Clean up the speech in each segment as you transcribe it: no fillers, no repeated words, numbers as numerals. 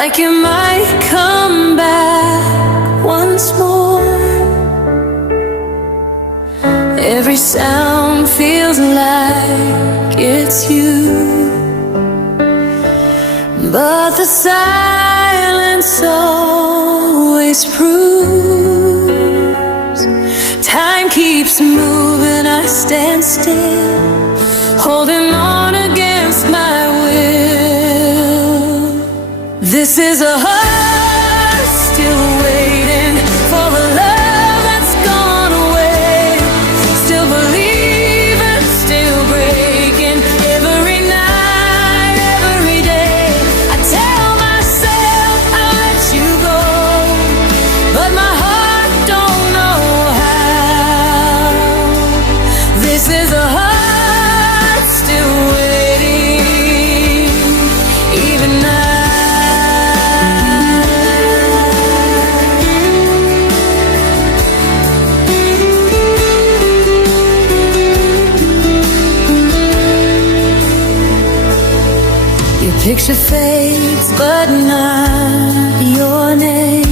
like you might come back once more. Every sound feels like it's you, but the silence always proves time keeps moving. I stand still, holding on against my will. This is a heart still waiting for a love that's gone away, still believing, still breaking. Every night, every day, I tell myself I'll let you go, but my heart don't know how. This is a heart still waiting, even now. Your picture fades, but not your name.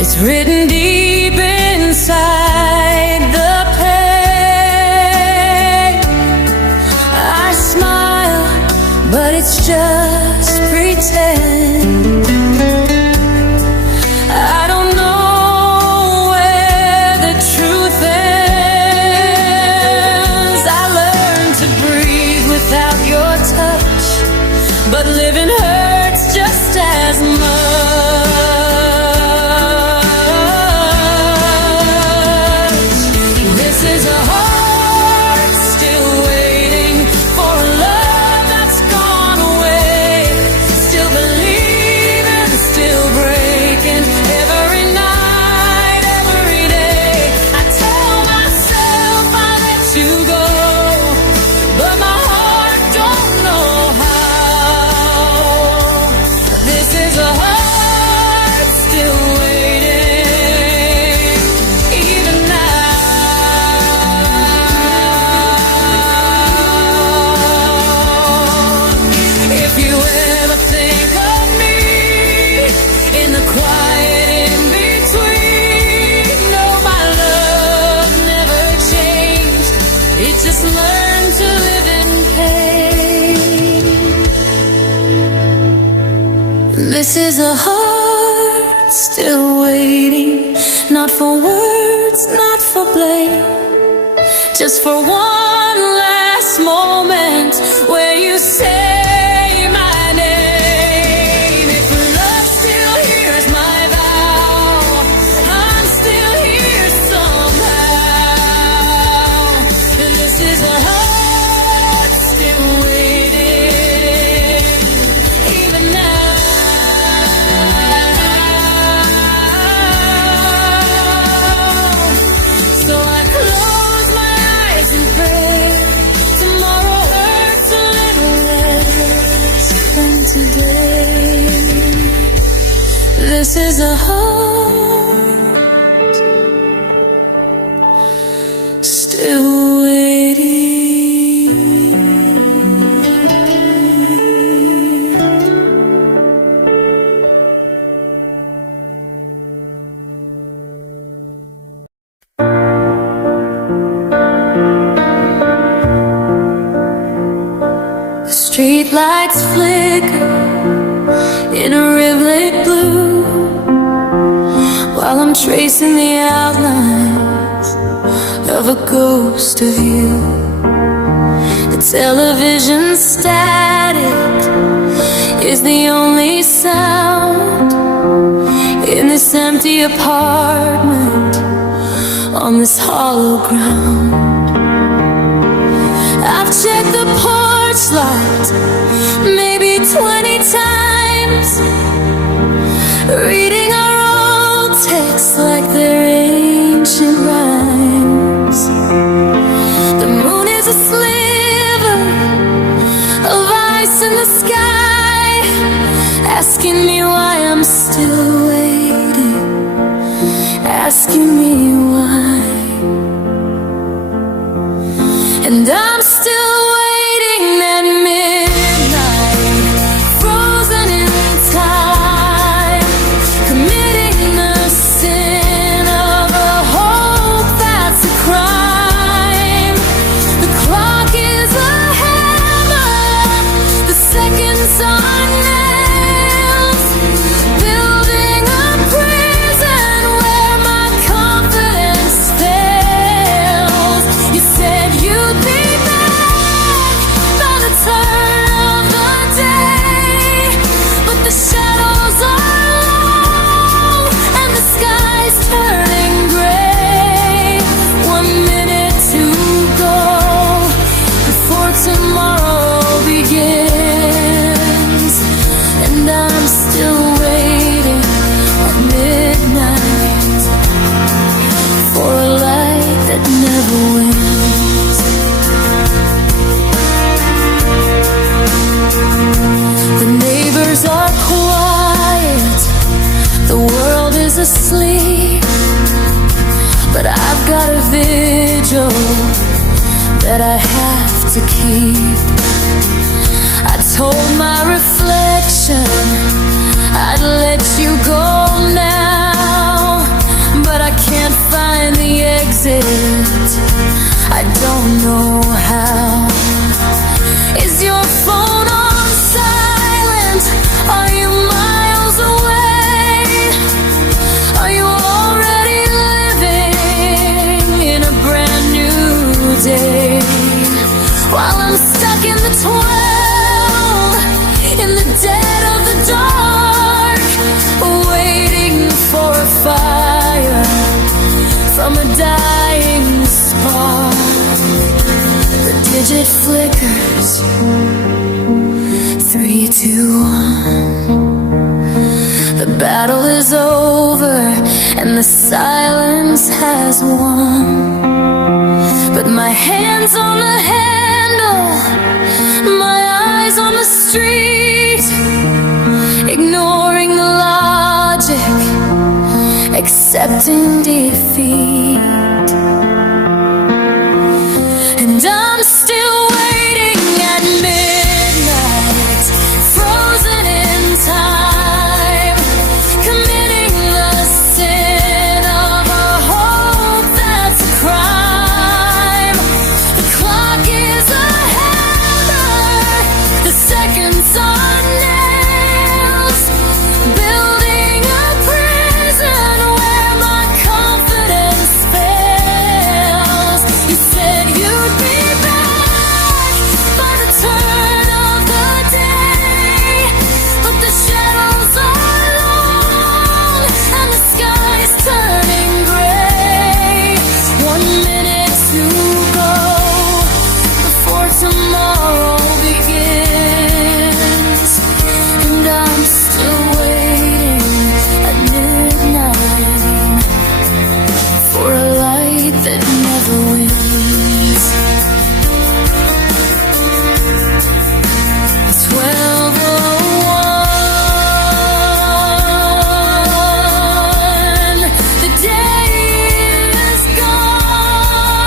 It's written deep inside the pain. I smile, but it's just pretend. I don't know where the truth ends. I learned to breathe without your touch, but living hurts just as much. This is a heart still waiting for a love that's gone away, still believing, still breaking. Every night, every day, I tell myself I'll let you go, but my heart don't know how. This is a heart still waiting, even now. If you ever think of me in the quiet in between, know my love never changed. It just learned to live in pain. This is a heart still waiting, not for words, not for blame, just for one last moment where you say my name. If love still hears my vow, I'm still here somehow. This is a heart still waiting, even now. So I close my eyes and pray tomorrow hurts a little less than today. This is a heart still waiting. The street lights flicker in a rivulet blue, while I'm tracing the outlines of a ghost of you. The television static is the only sound in this empty apartment on this hollow ground. I've checked the porch light maybe 20 times, reading our old texts like they're ancient rhymes. The moon is a sliver of ice in the sky, asking me why I'm still waiting, asking me why. And I'm still waiting at midnight. that I have to keep. I told my reflection I'd let you go now, but I can't find the exit. I don't know how. Is your phone on silent? Are you miles away? Are you already living in a brand new day? While I'm stuck in the 12, in the dead of the dark, waiting for a fire from a dying spark. The digit flickers, 3, 2, 1. The battle is over and the silence has won. But my hands on the handle, my eyes on the street, ignoring the logic, accepting defeat. And I'm still waiting at midnight, frozen in time, committing the sin of a hope that's a crime. The clock is a hammer, the seconds are nails, building a prison where my confidence fails. You said you'd be back by the turn of the day, but the shadows are long and the sky's turning gray. 1 minute to go before tomorrow begins, and I'm still waiting at midnight for a light that never wins. 12:01. The day is gone,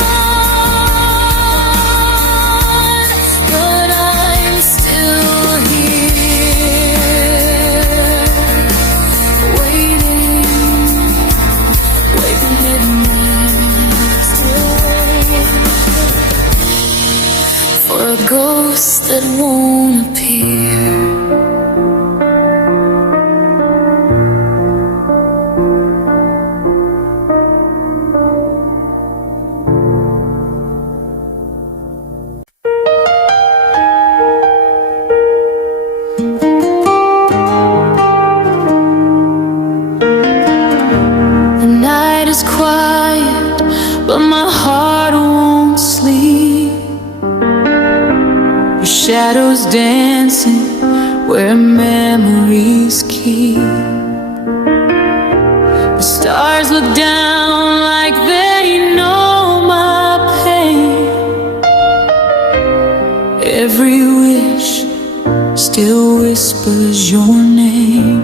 but I'm still here, waiting midnight, still waiting for a ghost that won't appear. The night is quiet, but my heart won't sleep. Your shadows dancing where memories keep. The stars look down like they know my pain. Every wish still whispers your name.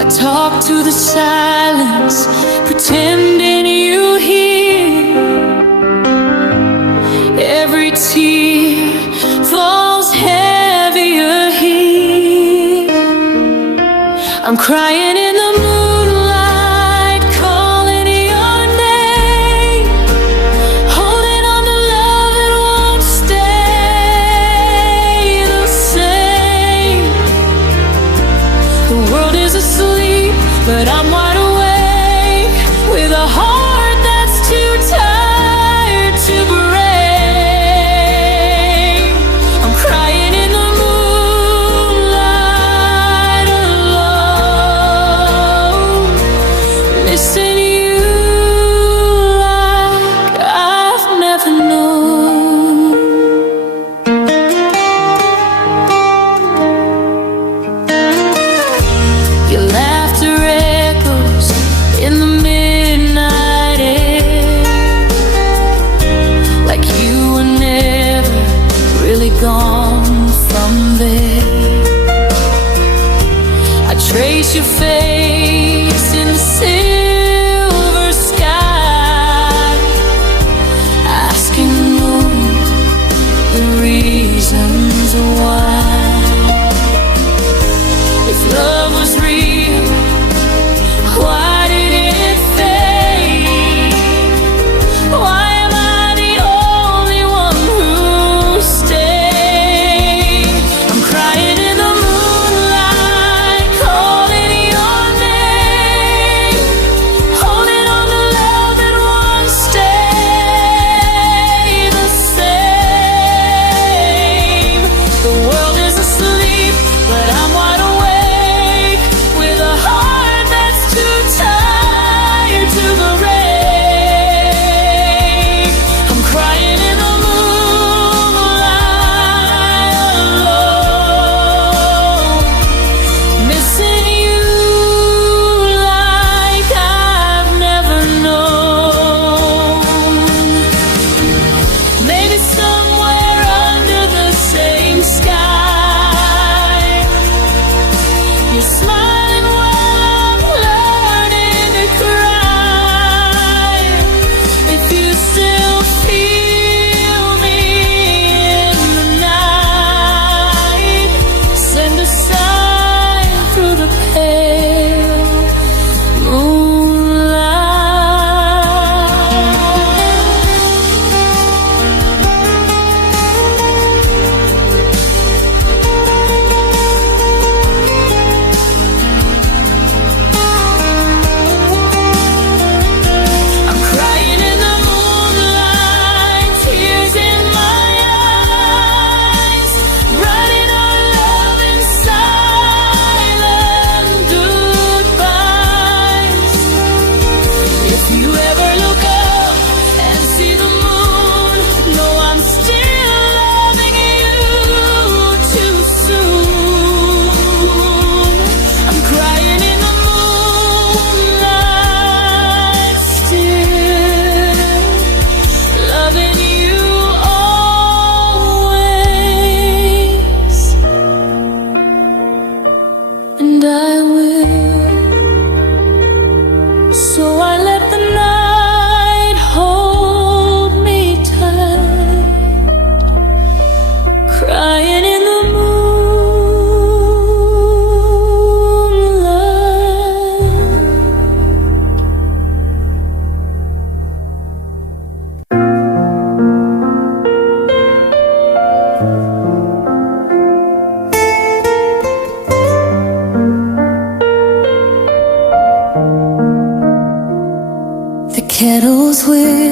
I talk to the silence, pretending you hear. Every tear falls heavier here. I'm crying in the moonlight, calling your name, holding on to love that won't stay the same. The world is asleep, but I'm wide awake, with a heart that's too tired to break. I'm crying in the moonlight alone.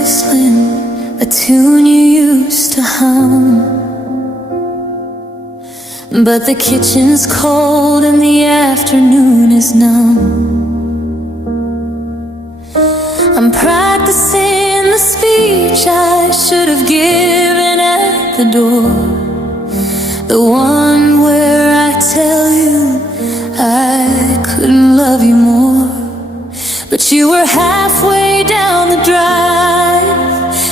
whistling a tune you used to hum. But the kitchen's cold and the afternoon is numb. I'm practicing the speech I should have given at the door, the one where I tell you I couldn't love you more. But you were halfway down the drive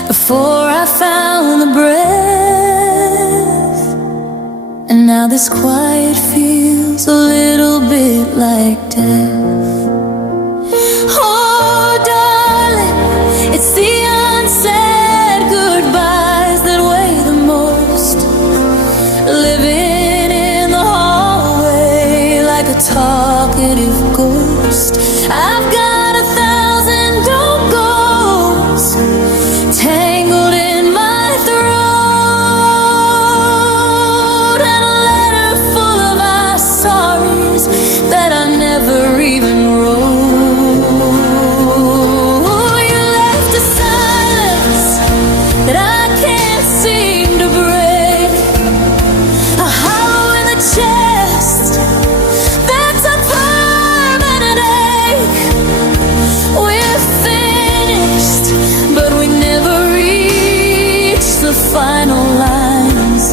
before I found the breath. And now this quiet feels a little bit like death. Oh, darling, it's the unsaid goodbyes that weigh the most. Living in the hallway like a talkative ghost. I've got 1,000 don't goes tangled in my throat, and a letter full of our sorries that I never even wrote. You left a silence that I can't seem to break, a hollow in the chest that's a permanent ache. We're finished, but we never reached the final lines,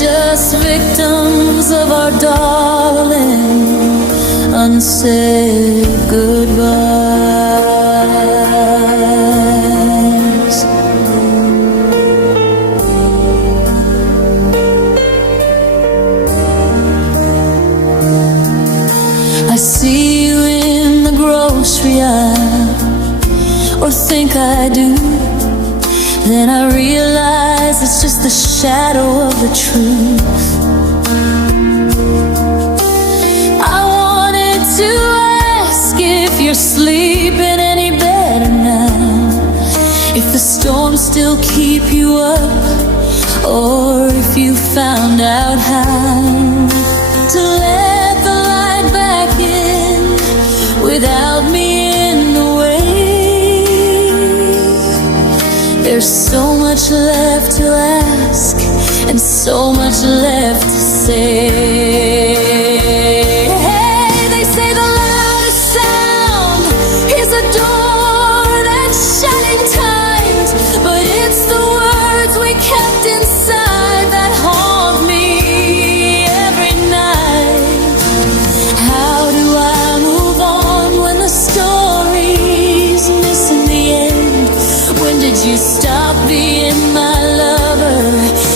just victims of our darling unsaid goodbyes. I see you in the grocery aisle, or think I do. Then I realize it's just the shadow of the truth. I wanted to ask if you're sleeping any better now, if the storms still keep you up, or if you found out how to let the light back in without me in the way. There's so much left to ask and so much left to say. Hey, they say the loudest sound is a door that's shut in times, but it's the words we kept inside that haunt me every night. How do I move on when the story's missing the end? When did you stop being my lover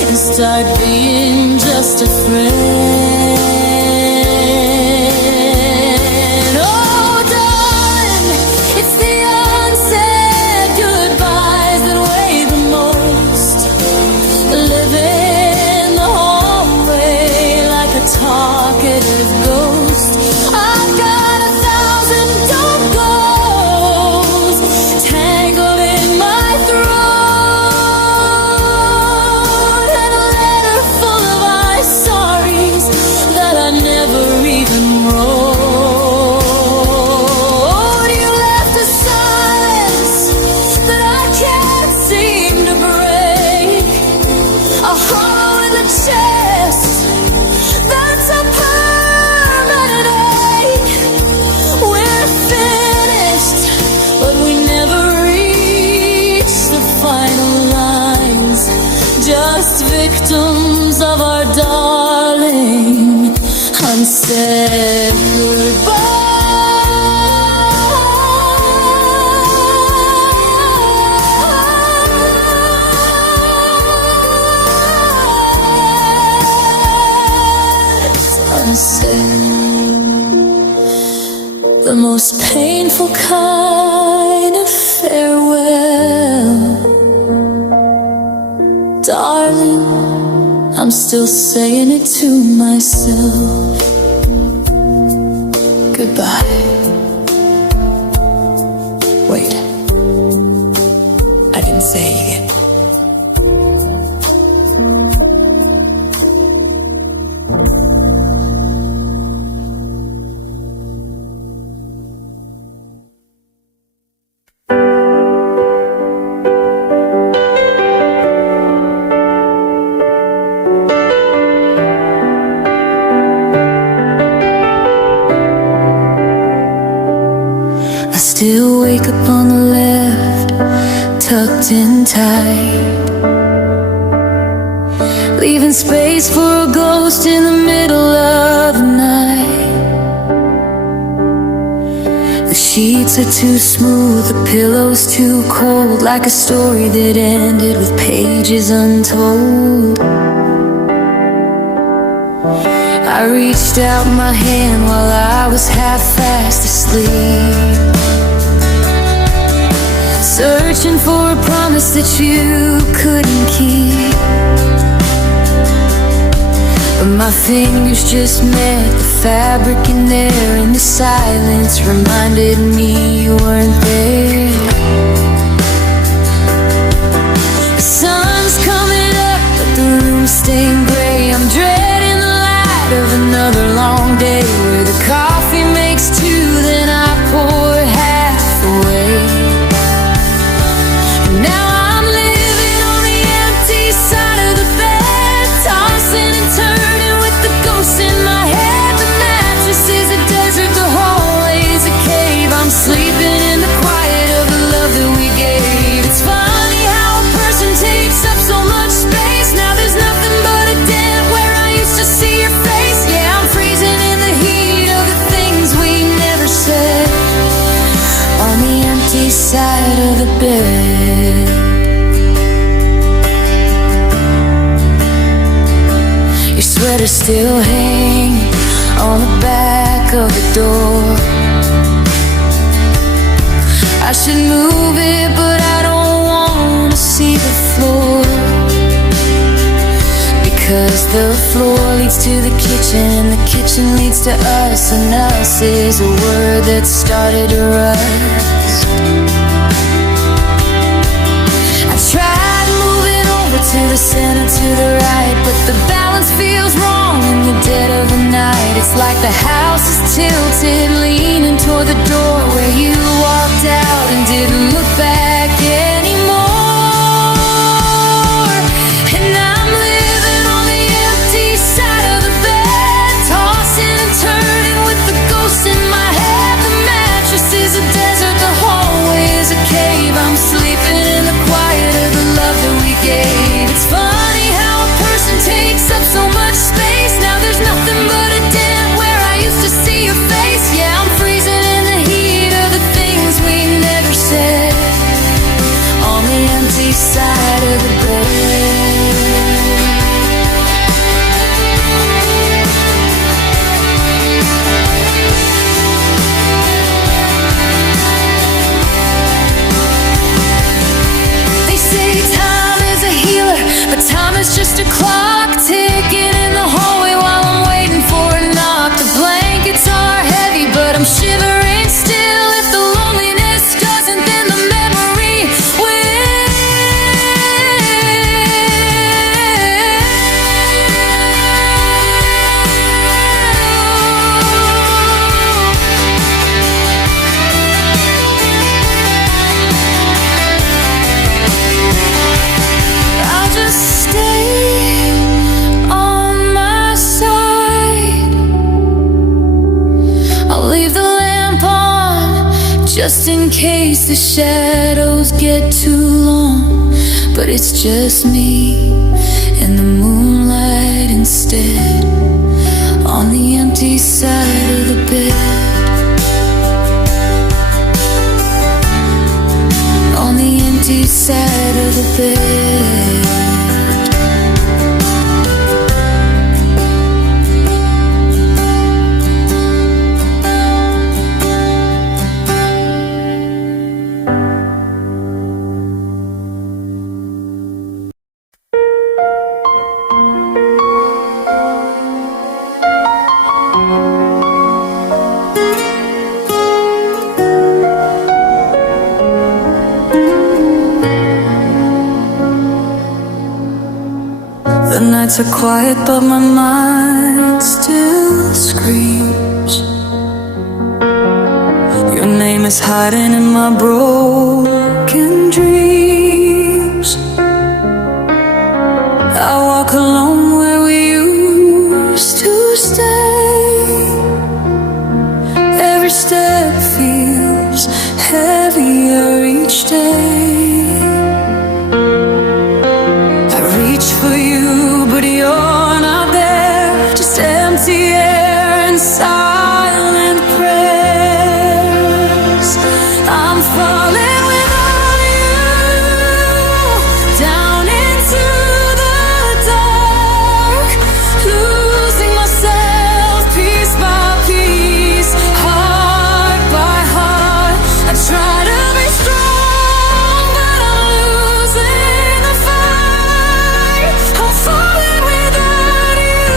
and start being just a friend? Oh, darling, it's the unsaid goodbyes that weigh the most. Living the hallway like a talkative ghost. I've got 1,000 don't goes tangled in my throat, and a letter full of our sorries that I never even wrote. You left a silence that I can't seem to break, a hollow in the chest that's a permanent ache. We're finished, but we never reached the final lines, just victims of our darling unsaid goodbyes. Unsaid. The most painful kind of farewell. Darling, I'm still saying it to myself. Goodbye. Wait, I didn't say it yet. wake up on the left, tucked in tight, leaving space for a ghost in the middle of the night. The sheets are too smooth, the pillows too cold, like a story that ended with pages untold. I reached out my hand while I was half fast asleep, searching for a promise that you couldn't keep. But my fingers just met the fabric in there, and the silence reminded me you weren't there. The sun's coming up, but the room's staying gray. I'm dreading the light of another long day, where the coffee makes two, then I pour half away. And now I'm living on the empty side of the bed, tossing and turning with the ghosts in my head. The mattress is a desert, the hallway's a cave. I'm sleeping in the quiet of the love that we gave. It's funny how a person takes up so much space. Now there's nothing but a dent where I used to see your face. Yeah, I'm freezing in the heat of the things we never said, on the empty side of the bed. Your sweater's still hanging on the back of the door. I should move it, but I don't want to see the floor, because the floor leads to the kitchen, and the kitchen leads to us, and us is a word that started to rust. I tried moving over to the center, to the right, but the balance feels wrong in the dead of the night. It's like the house is tilted, leaning toward the door where you walked out and didn't look back anymore. And I'm living on the empty side of the bed, tossing and turning with the ghosts in my head. The mattress is a desert, the hallway is a cave. I'm sleeping in the quiet of the love that we gave. It's funny how a person takes up so much space. Now there's nothing but a dent where I used to see your face. Yeah, I'm freezing in the heat of the things we never said, on the empty side of the bed. They say time is a healer, but time is just a clock ticking in the hallway while I'm waiting for a knock. The blankets are heavy, but I'm shivering still. If the loneliness doesn't, then the memory will. I'll just stay on my side. I'll leave the lamp on, just in case the shadows get too long. But it's just me in the moonlight instead, on the empty side of the bed, on the empty side of the bed. The nights are quiet, but my mind still screams. Your name is hiding in my broken dreams. I walk alone where we used to stay. Every step feels heavy reach for you, but you're not there. Just empty air and silent prayers. I'm falling without you, down into the dark, losing myself piece by piece, heart by heart. I try to be strong, but I'm losing the fight. I'm falling without you.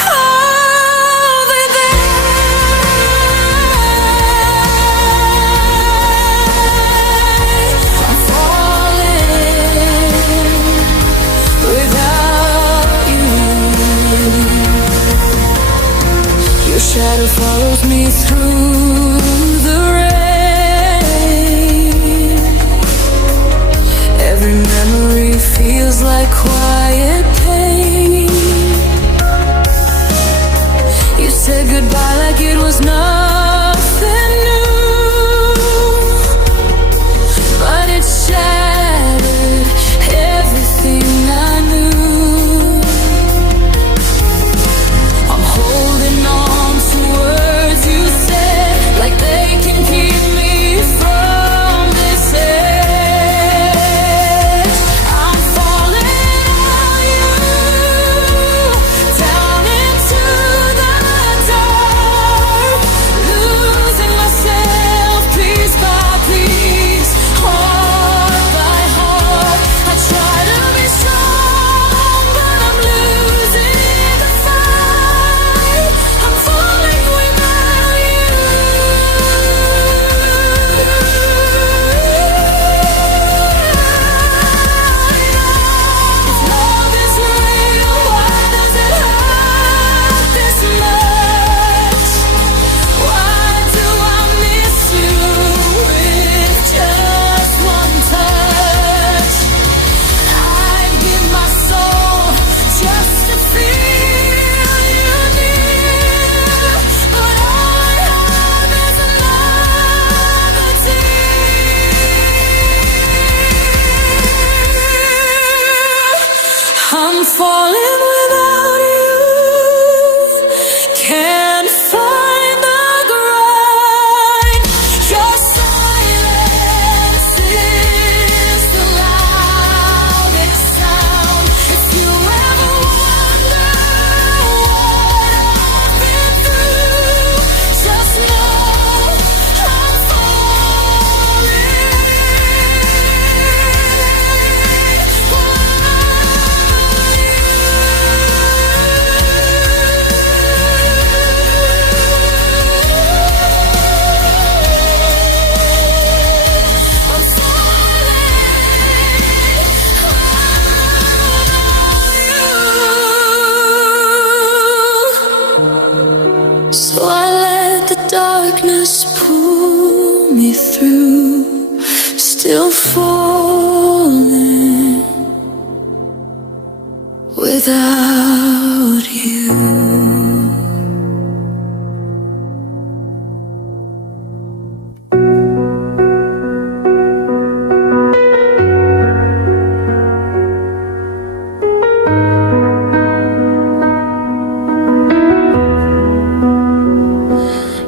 I'll be there. I'm falling without you. Your shadow follows me through the rain. Every memory feels like quiet pain. You said goodbye like it was nothing new, but it shattered everything I knew. I'm holding on to words you said, like they can keep me from this edge. I'm falling on you, down into the dark, losing myself piece by piece, heart by heart. I try to be strong, but I'm losing the fight. I'm falling without you. If love is real, why does it hurt this much? Why do I miss you with just one touch? I give my soul just to feel you near, but all I have is another tear. I'm falling without you. Can't find the grind. Your silence is the loudest sound. If you ever wonder what I've been through, just know I'm falling I'm falling. So I let the darkness pull me through, still falling without you.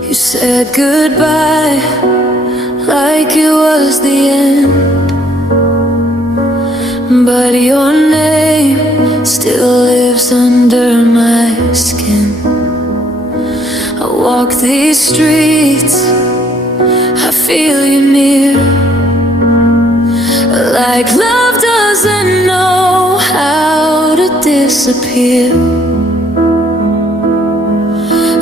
You said goodbye like it was the end, but your name still lives under my skin. I walk these streets, I feel you near, like love doesn't know how to disappear.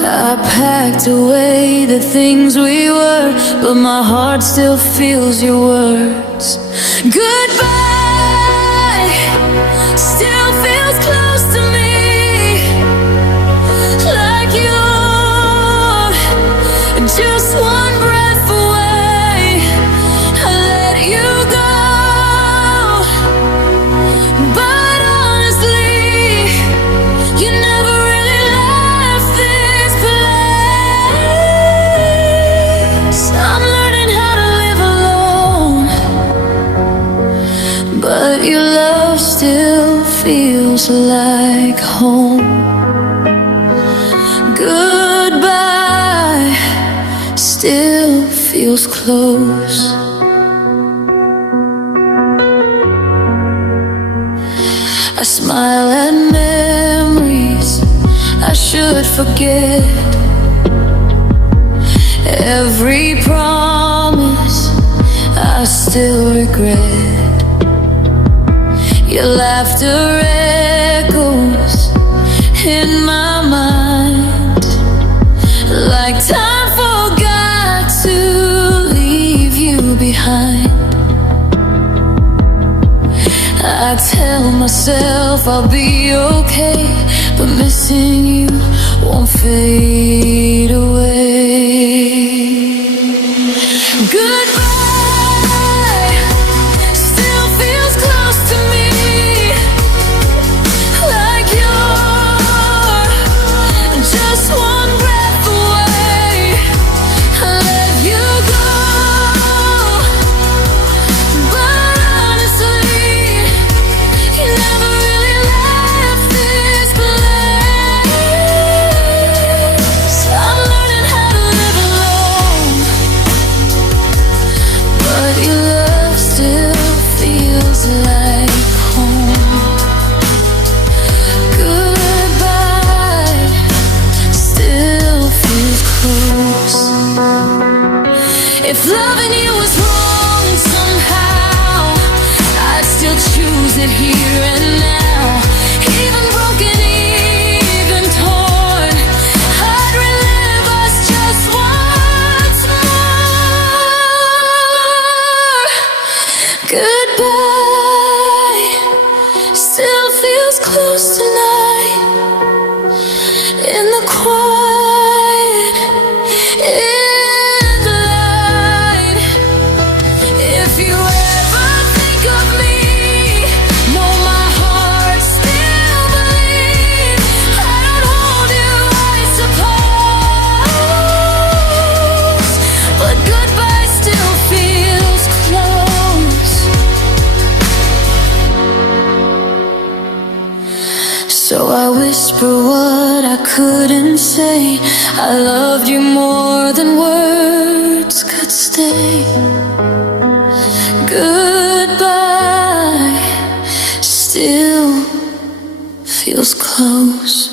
I packed away the things we were, but my heart still feels your words. Goodbye still feels close to me, like you're just one breath away. I let you go, but honestly, you never really left this place. I'm learning how to live alone, feels like home. Goodbye still feels close. I smile at memories I should forget. Every promise I still regret. Your laughter echoes in my mind, like time forgot to leave you behind. I tell myself I'll be okay, but missing you won't fade away. Goodbye still feels close to me, like you're just one breath away. I let you go, but honestly, you never really left this place. I'm learning how to live alone, but your love still feels like home. Goodbye still feels close. If loving you was wrong somehow, I'd still choose it here and now. Even broken, even torn, I'd relive us just once more. Goodbye still feels close tonight, in the quiet, in the light. If you ever think of me, know my heart still believes. I don't hold you, I suppose, but goodbye still feels close. So I whisper what I couldn't say. I loved you more than words could say. Goodbye still feels close.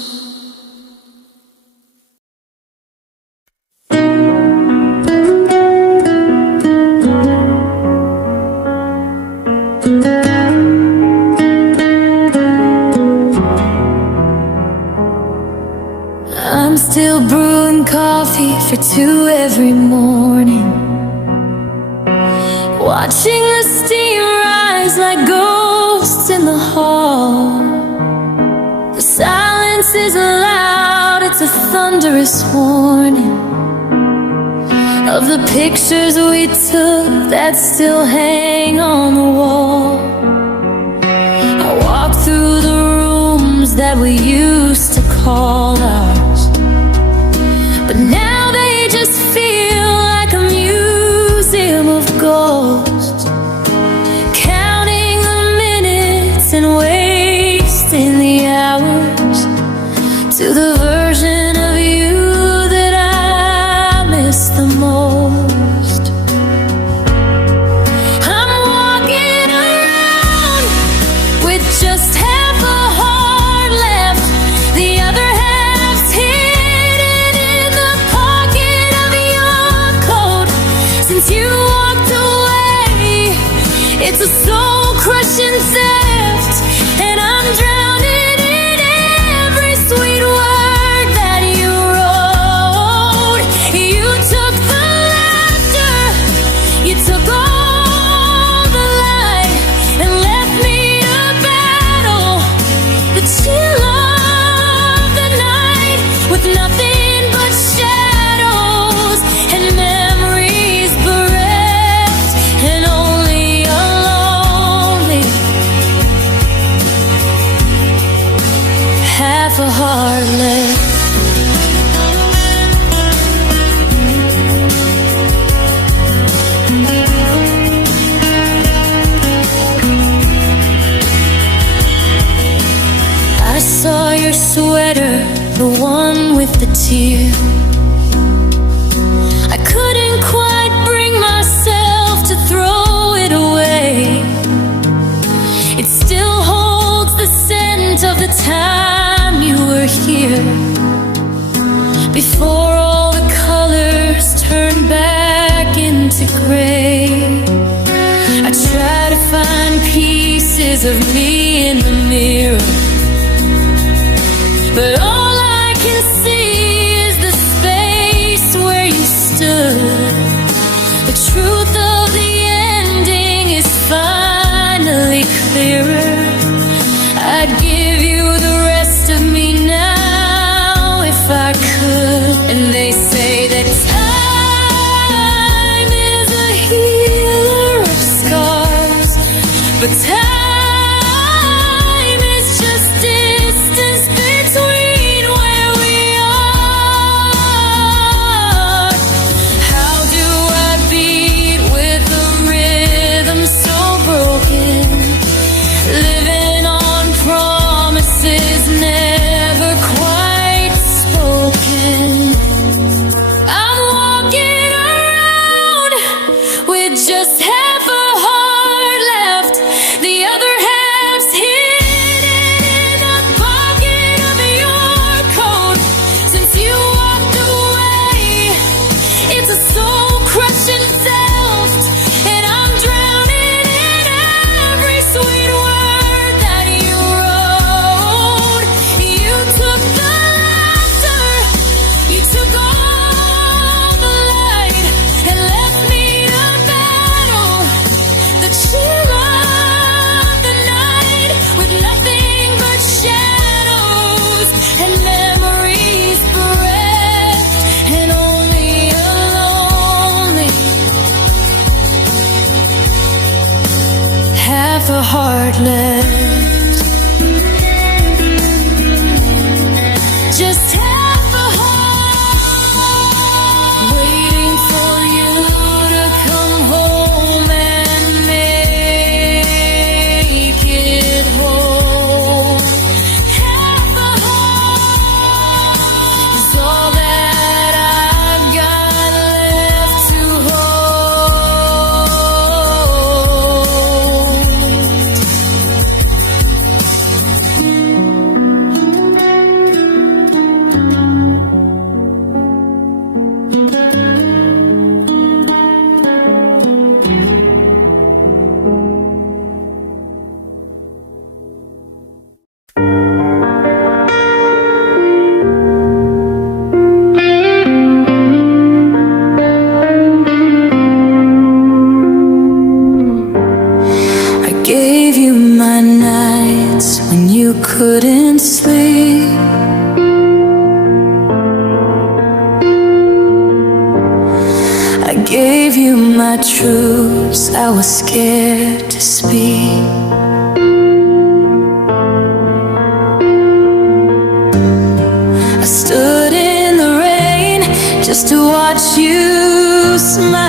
I'm still brewing coffee for two every morning, watching the steam rise like ghosts in the hall. The silence is loud, it's a thunderous warning of the pictures we took that still hang on the wall. I walk through the rooms that we used to call ours, but now they just feel like a museum of ghosts, counting the minutes and wasting the hours to the version of you that I miss the most. I'm walking around with just half a heart left, the other half's hidden in the pocket of your coat. Since you walked away, it's a soul-crushing theft, and I'm drowning in every sweet word that you wrote. You took the laughter, you took all the light, and left me to battle the chill of the night with nothing but shadows and memories bereft, and only a lonely tear. I couldn't quite bring myself to throw it away. It still holds the scent of the time you were here, before all the colors turned back into gray. I try to find pieces of me in the mirror, but all I can see is the space where you stood. The truth of the ending is finally clearer. I'd give you the rest of me now if I could. And they say that time is a healer of scars, but time is just distance between where we are. How do I beat with a rhythm so broken, living on promises never quite spoken? I'm walking around with just half a heart left, the other half's hidden in the pocket of your coat. Since you walked away, it's a soul-crushing self, and I'm drowning in every sweet word that you wrote. You took the laughter, you took all the light, and left me to battle the chill of the night, with nothing but shadows and memories bereft, and only a lonely half a heart left. Just half a heart, waiting for you to come home and make it whole. Half a heart is all that I've got left to I gave you my nights when you couldn't sleep. I gave you my truths I was scared to speak. I stood in the rain just to watch you smile.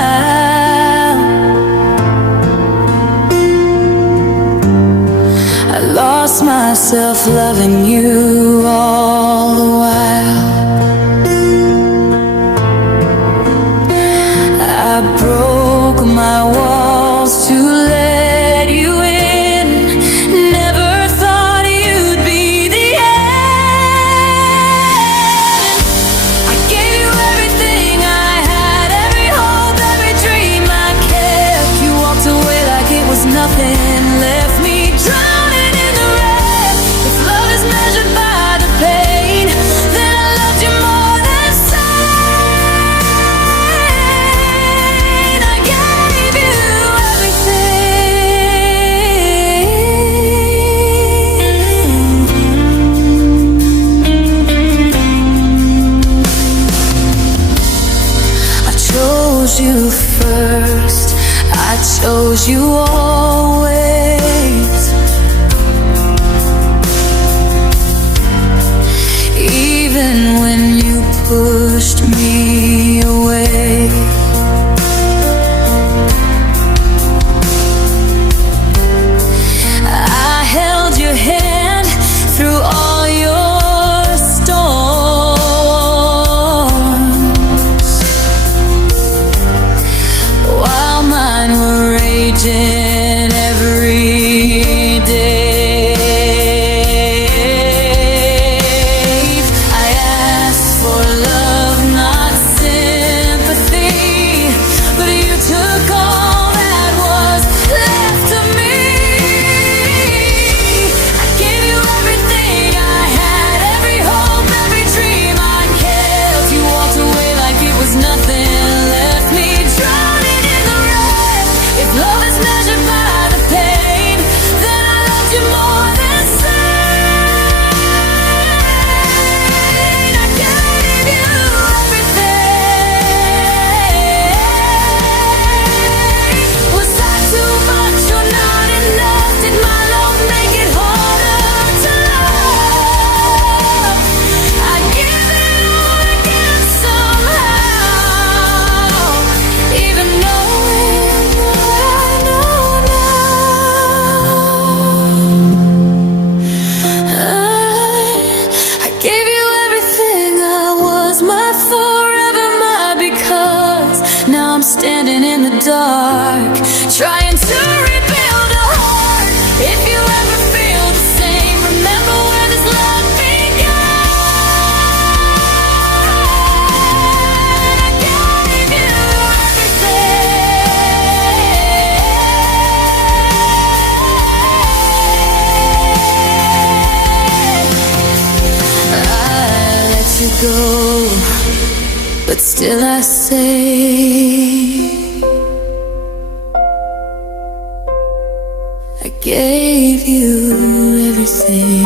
I lost myself loving you all the while. I broke my walls to let you in. Never thought you'd be the end. I gave you everything I had, every hope, every dream I kept. You walked away like it was nothing, left me drowning in the red. If love is measured by the pain, then I loved you more than sane. I gave you everything. I chose you first, I chose you always. Even when you pushed me away, I held your hand through all your storms. imagine every day. I asked for love, not sympathy, but you took all that was left of me. I gave you everything I had, every hope, every dream I kept. You walked away like it was nothing, left me drowning in the rain. If love is measured by the pain, then I loved you more than sane. I gave you everything. Was I too much or not enough? Did my love make it harder to love? I give it all again somehow, even knowing what I know now. I gave you everything. I was my forever, my because. Now I'm standing in the dark, trying to rebuild a heart. If you ever feel the same, remember where this love began. I gave you everything. I let you go, but still I say I gave you everything.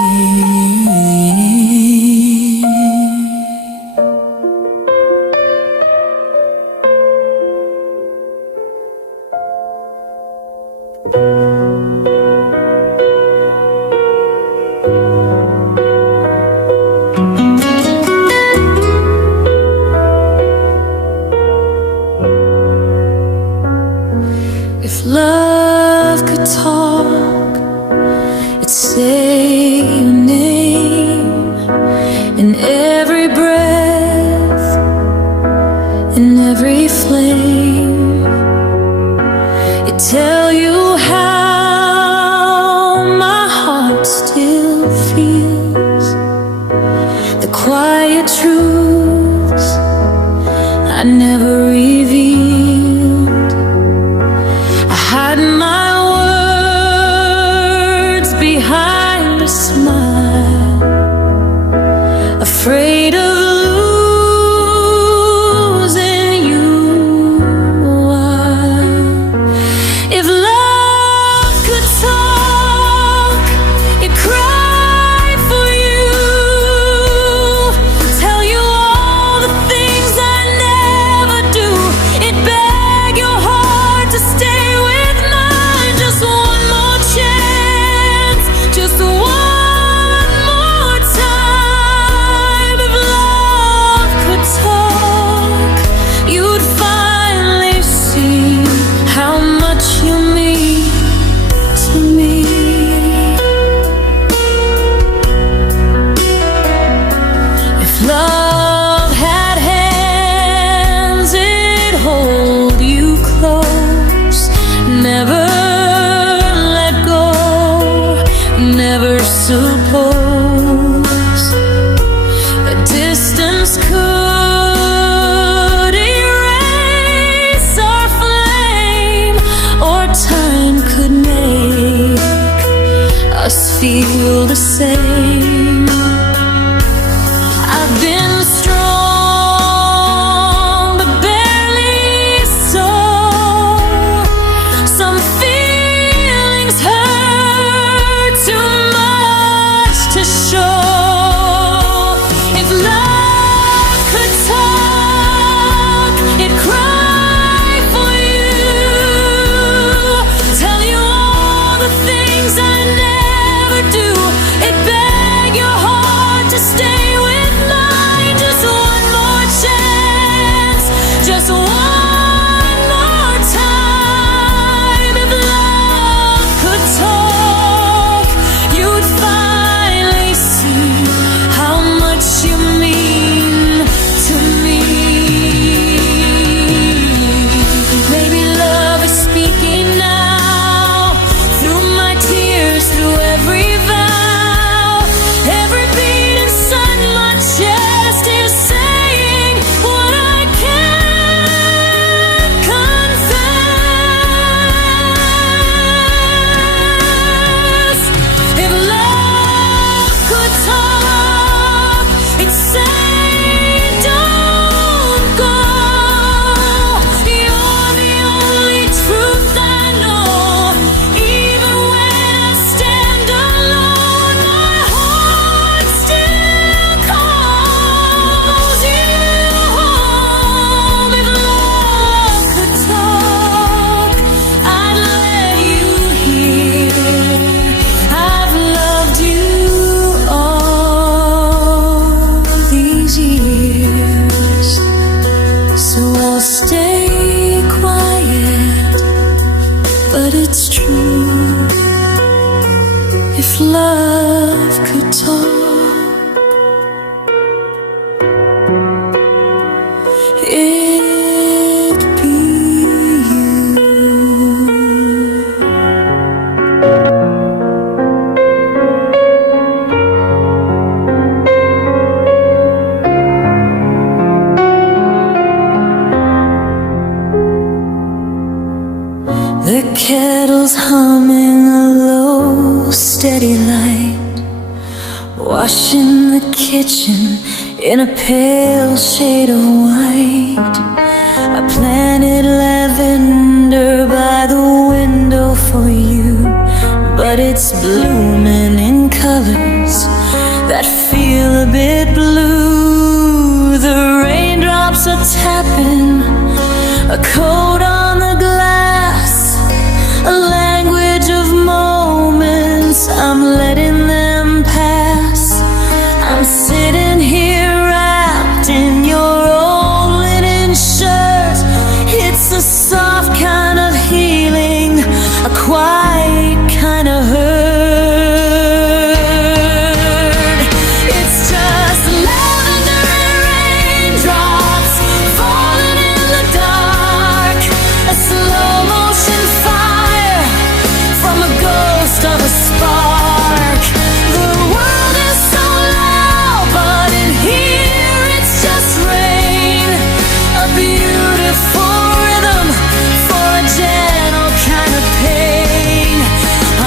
If love could talk, it'd say your name in every breath, in every flame. It'd tell you how my heart still feels, the quiet truths I never revealed. I hide my words behind a smile, afraid of losing you. If love could talk, it'd cry for you, tell you all the things I never do. It'd beg your heart to stay with mine. Just one more chance, just one more time. If love could talk, you'd finally see how much you mean to me. If love had hands, it'd hold you close, never let go, never suppose a distance could erase our flame, or time could make us feel the same. I've been strong, but barely so. Some feelings hurt too much to show. If love could talk, it'd cry for you, tell you all the things I never do. It but it's true. If love could talk, it'd be you. The kettle's humming a low, steady light, washing the kitchen in a pale shade of white. I planted lavender by the window for you, but it's blooming in colors that feel a bit blue. The raindrops are tapping a coat on the glass, a language of moments, I'm letting them pass. I'm sitting here wrapped in your old linen shirt. It's a soft kind of healing, a quiet kind of hurt. It's just lavender and raindrops falling in the dark, a slow motion fire from a ghost of a spark. The world is so loud, but in here it's just rain, a beautiful rhythm for a gentle kind of pain.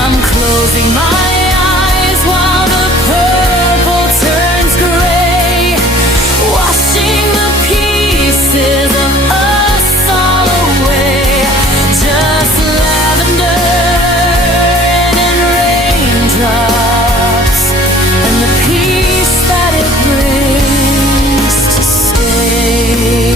I'm closing my eyes while the purple turns gray, washing the pieces of us all away. Just lavender and raindrops, and the peace that it brings to stay.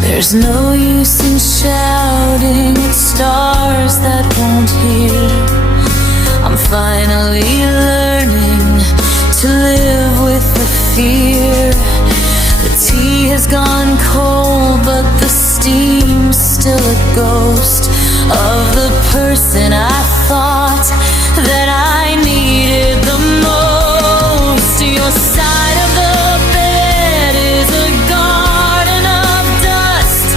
There's no use in shouting at stars that won't hear. I'm finally learning to live with the fear. The tea has gone cold, but the steam's still a ghost of the person I thought that I needed the most. Your side of the bed is a garden of dust,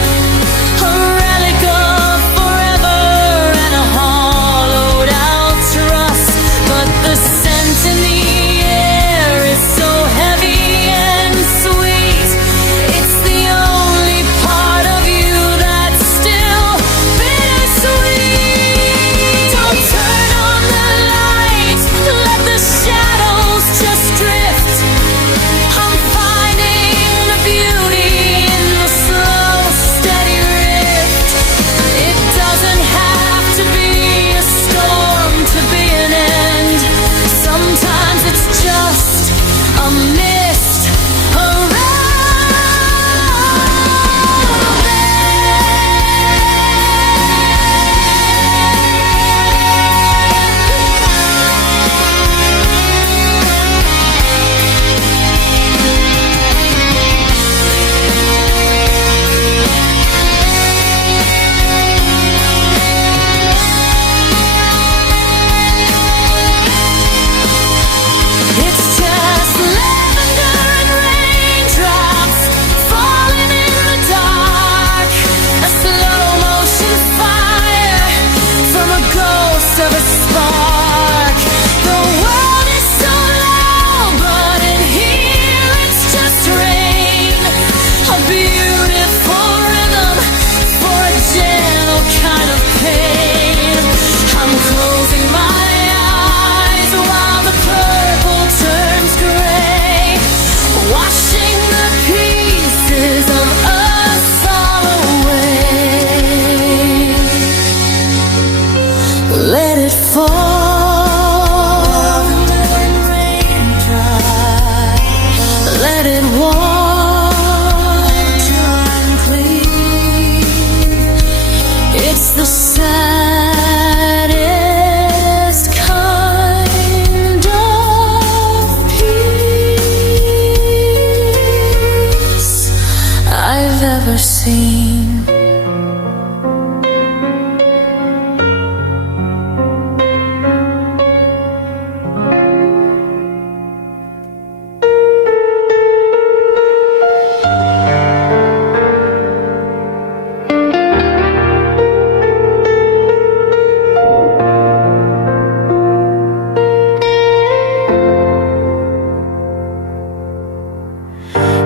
a relic of forever and a hollowed out trust. But the scent in the air is so heavy and sweet, it's the only part of you that's still bittersweet. seen.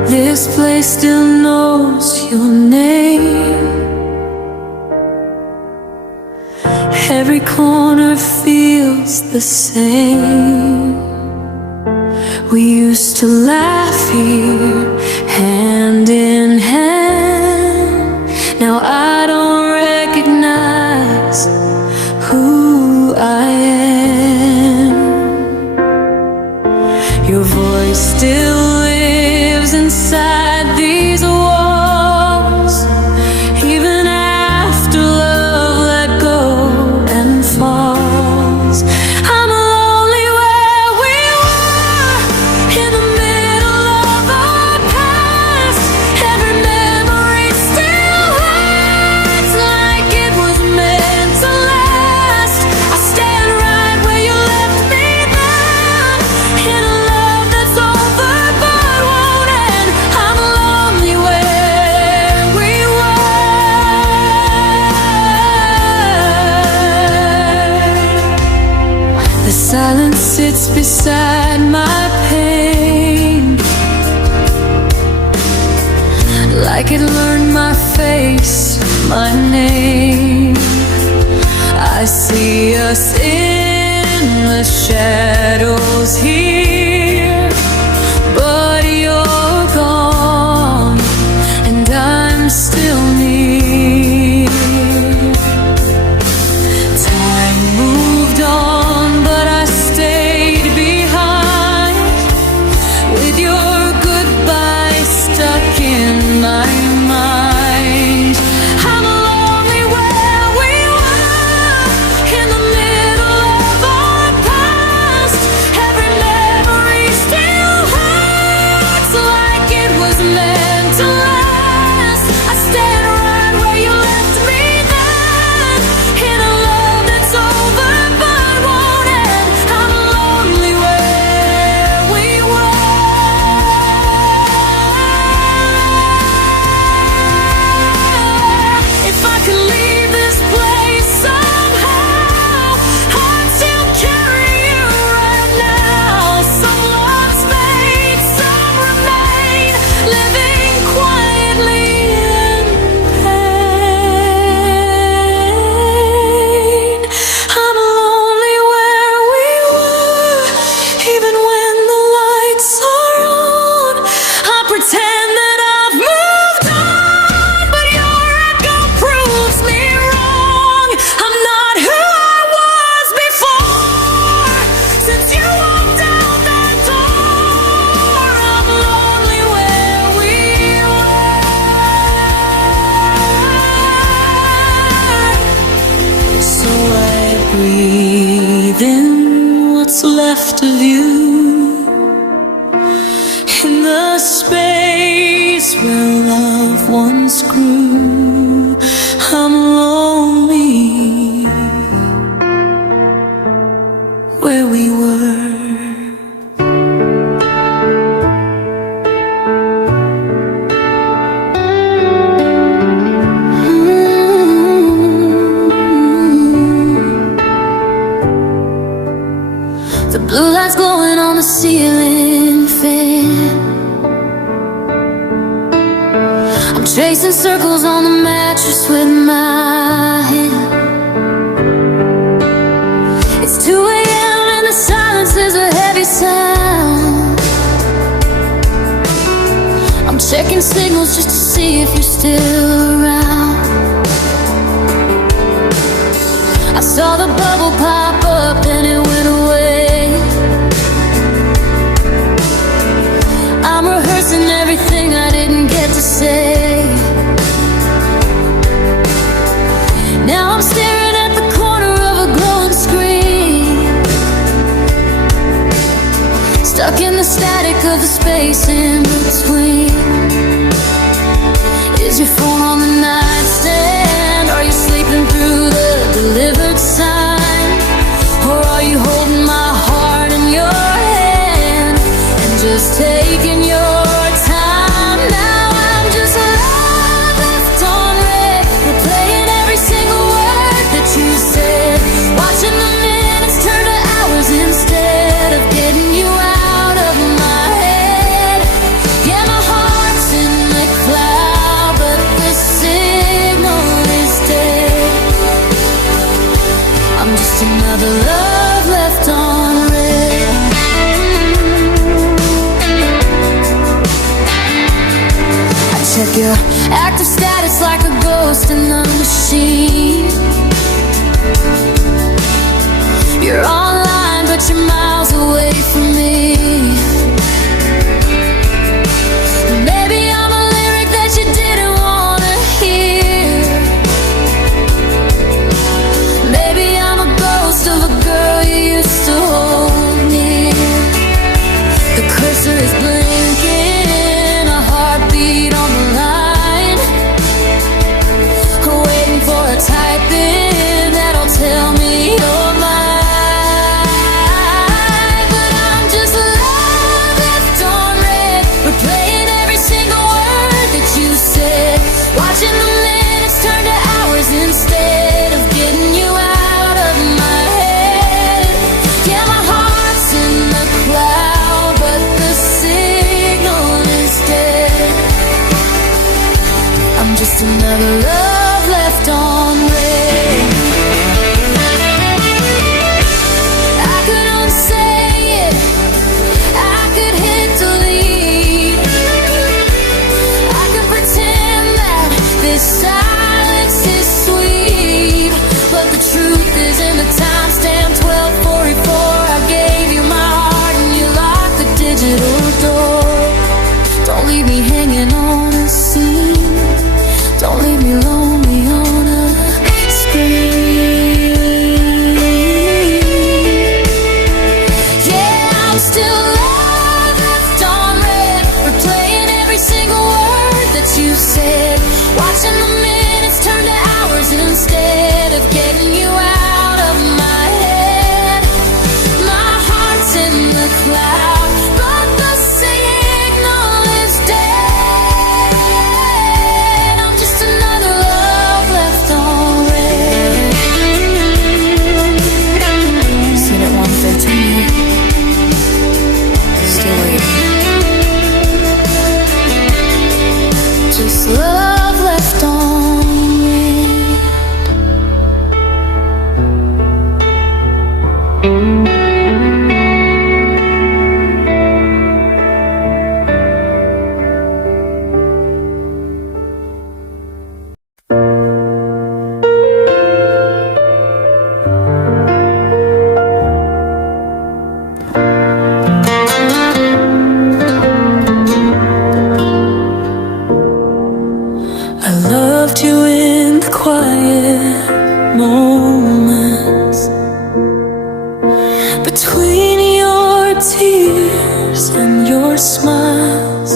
This place still knows your name. Every corner feels the same. We used to laugh here, hand in hand. Now I don't recognize who I am. Your voice still inside these walls, even after love let go and falls. I'm lonely where we were, in the middle of our past. Every memory still hurts like it was meant to last. I stand right where you left me then, in a love that's over but won't end. I'm lonely where we were. The silence sits beside my pain, like it learned my face, my name. I see us in the shadows here, but you're gone and I'm still near. Time moved on, but I stayed behind, with your goodbye stuck in my mind. I'm lonely where we were, in the middle of our past. Every memory still hurts like it was meant to last. I stand right where you left me then, in a love that's over but won't end. I'm lonely where we were. If I could leave this place somehow, I'd still carry you right now. Some love's made, some remain, living quietly in pain. I'm lonely where we were, even when the lights are on. I pretend that I've moved on, but your echo proves me wrong. I'm not who I was before, since you walked out that door. I'm lonely where we were. So I breathe in what's left of you, in the space where love once grew. I'm lonely where we were. The blue lights glowing on the ceiling fan. I'm tracing circles on the mattress with my hand. It's 2 a.m. and the silence is a heavy sound. I'm checking signals just to see if you're still around. I saw the bubble pop up and it went away. I'm rehearsing everything I didn't get to say. Now I'm staring at the corner of a glowing screen, stuck in the static of the space in between. Is your phone on the nightstand? Are you sleeping through the delivered sign? Or are you holding my heart in your hand and just taking your time? Now I'm just love left on red, replaying every single word that you said, watching the minutes turn to hours instead of getting you out of my head. Yeah, my heart's in the cloud, but the signal is dead. I'm just another love left on red. I check your active status like a ghost in the machine. You're online, but you're miles away from me. Maybe I'm a lyric that you didn't wanna hear. Maybe I'm a ghost of a girl you used to hold near. The cursor is blinking, a heartbeat on the line, waiting for a type in that'll tell me you're mine. But I'm just love left on red, replaying every single word that you said, watching the minutes turn to hours instead of getting you out of my head. Yeah, my heart's in the cloud, but the signal is dead. I'm just another love left on red. I could unsay it, I could hit delete, I could pretend that this silence is sweet, but the truth is in the timestamp 12:44. I gave you my heart and you locked the digital door. Don't leave me hanging on a scene, don't leave me lonely on a screen. Yeah, I'm still love left on red, replaying every single word that you said, watching the minutes turn to hours instead of getting you out of my head. My heart's in the cloud, but the signal is dead. I'm just another love left on red. Seen it 1:15. Still waiting. Just love left on red. I loved you in the quiet moments, between your tears and your smiles.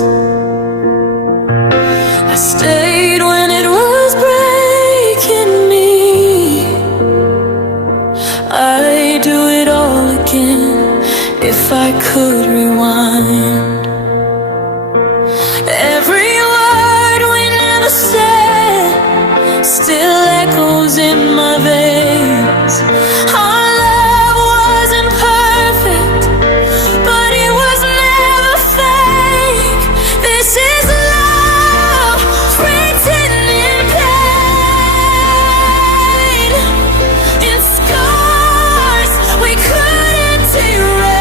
I stayed when it was breaking me. I'd do it all again if I could rewind. Every word we never said still echoes in my veins. Our love wasn't perfect, but it was never fake. This is love written in pain, in scars we couldn't erase.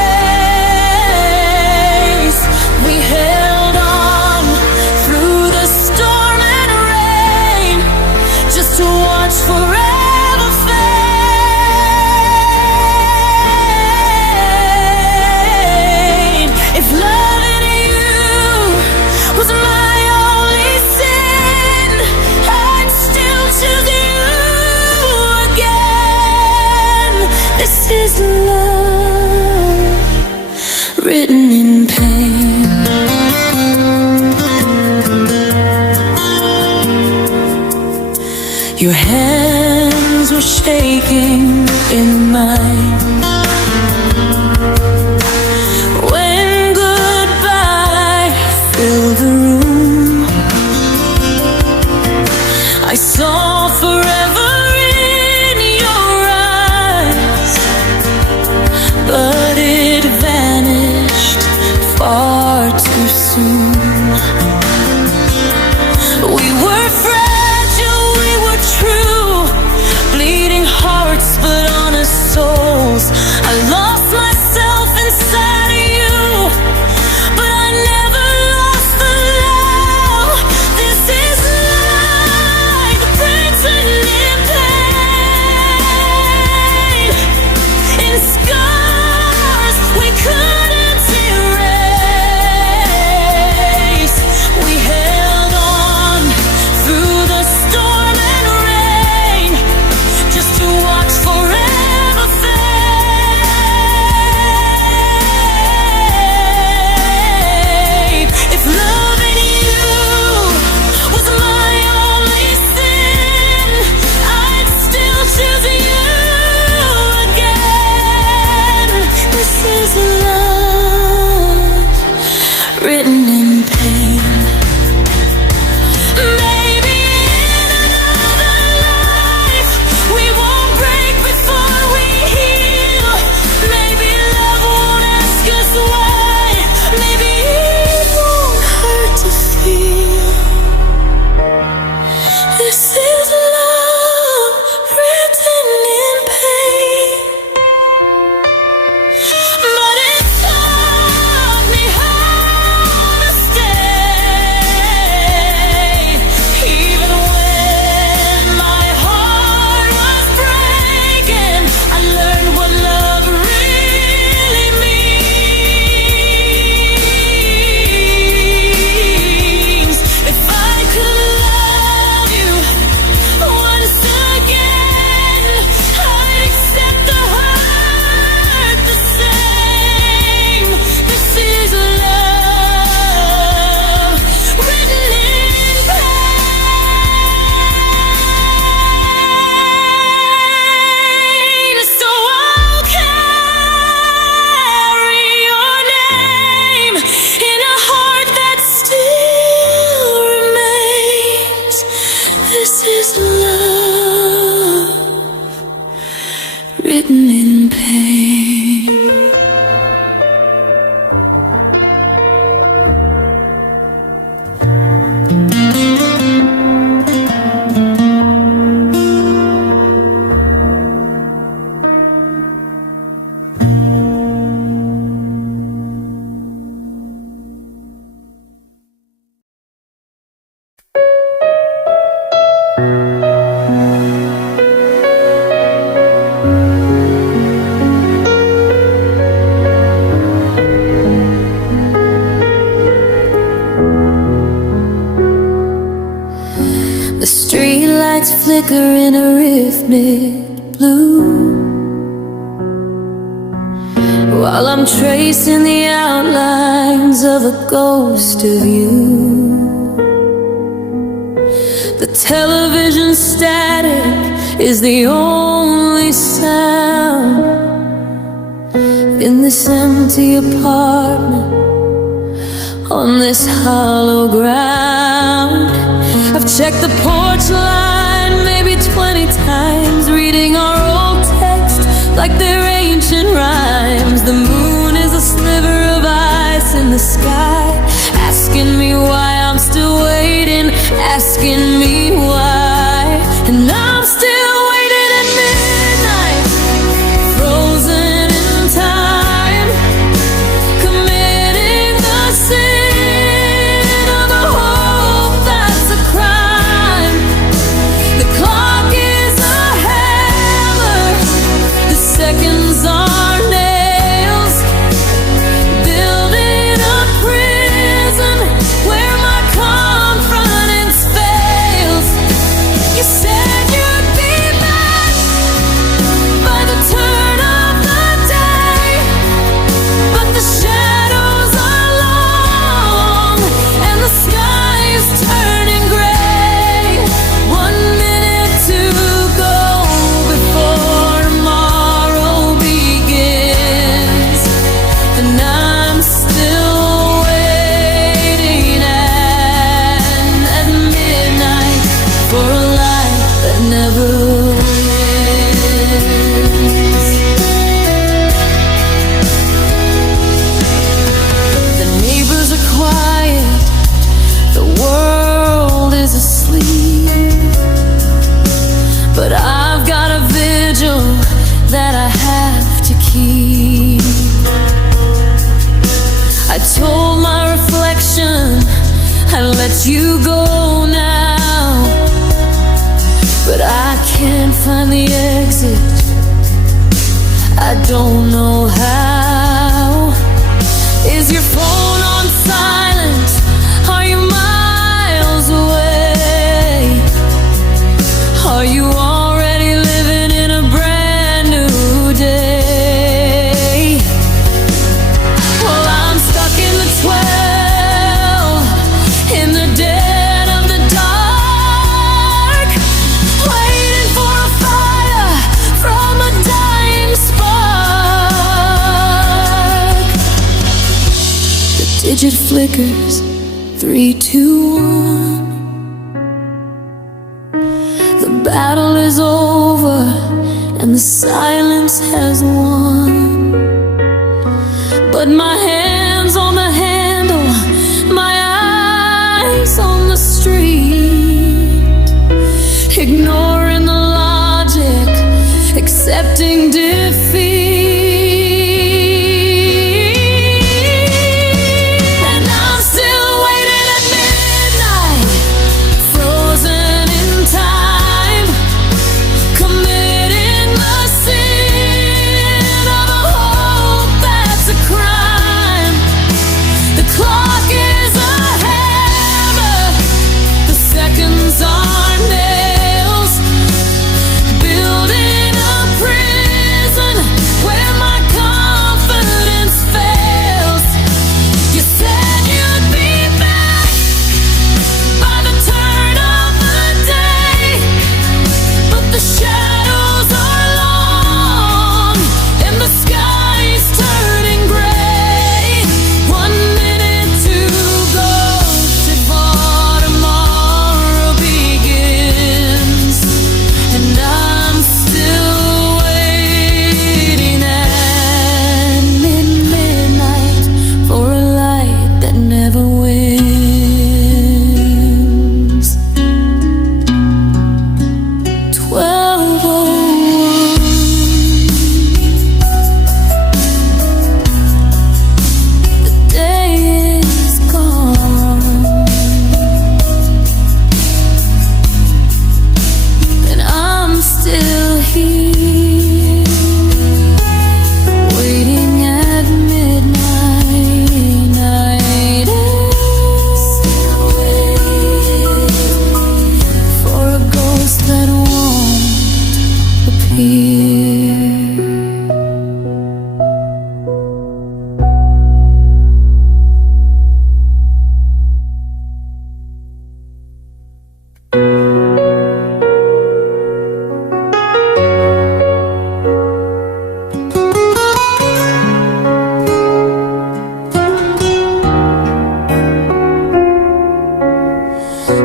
We held on through the storm and rain, just to watch forever fade. If loving you was my only sin, I'd still choose you again. This is love written in pain. Your hands were shaking in mine when goodbye filled the room. I saw forever in your eyes, but it vanished far too soon. We were fragile, we were true, bleeding hearts but honest souls. I lost myself inside of you, but I never lost the love. This is life written in pain, in scars we couldn't erase. We held on through the storm and rain, just to watch forever fade. If loving you was my only sin, I'd still choose you again. This is love written in pain. Maybe in another life we won't break before we heal. Maybe love won't ask us why. Maybe it won't hurt to feel. This is love written in pain. But it taught me how to stay, even when my heart was breaking. I learned what love really means. If I could love you once again, I'd accept the hurt the same. This is love written in pain. So I'll carry your name in a heart that still remains. This is love written in pain. The streetlights flicker in a rhythmic blue, while I'm tracing the outlines of a ghost of you. The television static is the only sound in this empty apartment, on this hollow ground. I've checked the porch line maybe 20 times, reading our old text like they're ancient rhymes. The moon is a sliver of ice in the sky, asking me why I'm still waiting, asking me why. And I'm still waiting at midnight, frozen in time, committing the sin of a hope that's a crime. The clock is a hammer, the seconds are nails, building a prison where my confidence fails. and I'm still waiting at midnight for a light that never wins. The neighbors are quiet, the world is asleep, but I've got a vigil that I have to keep. I told my reflection I'd let you go now, but I can't find the exit, I don't know how. Is your phone on silent? Are you miles away? Are you already living in a brand new day? Well, I'm stuck in the 12, in the dead of the dark, waiting for a fire from a dying spark. The digit flickers, 3, 2, 1. The battle is over and the silence has won, but my hands on the handle, my eyes on the street, ignoring the logic, accepting defeat. And I'm still waiting at midnight, frozen in time, committing the sin of a hope that's a crime. The clock is a hammer, the seconds are nails, building a prison where my confidence fails. You said you'd be back by the turn of the day, but the shadows are long and the sky's turning gray. 1 minute to go before tomorrow begins, and I'm still waiting at midnight for a light that never wins. 12:01. The day is gone, and I'm still here, waiting at midnight. Night is waiting for a ghost that won't appear.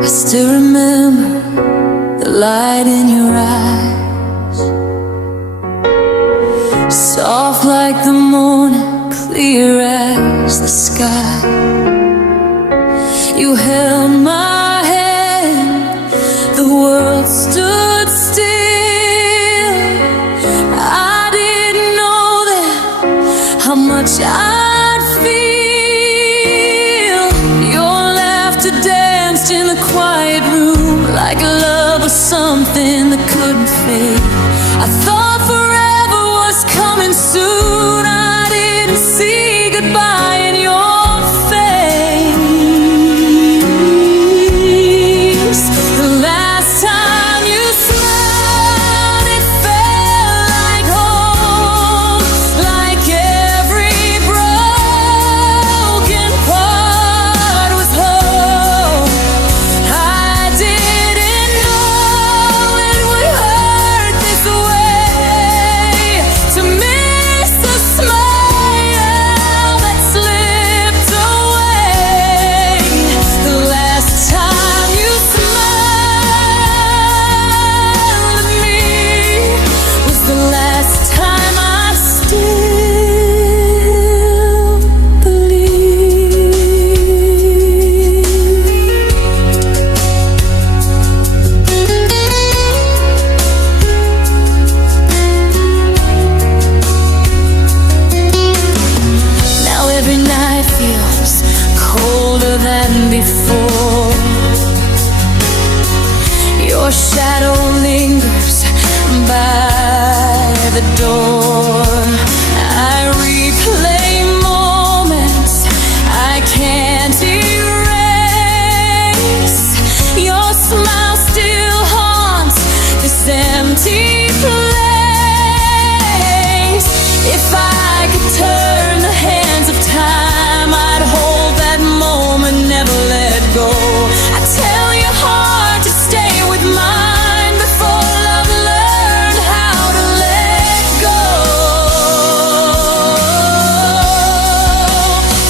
I still remember the light in your eyes, soft like the morning, clear as the sky. You held my hand, the world stood still. I didn't know then how much I'd feel. Your laughter danced in the quiet room like love was something that couldn't fade. I thought forever was coming soon. I didn't see goodbye in your face. night feels colder than before. Your shadow lingers by the door. I replay moments I can't erase. Your smile still haunts this empty place. If I could turn the hands of time, I'd hold that moment, never let go. I tell your heart to stay with mine before love learned how to let go.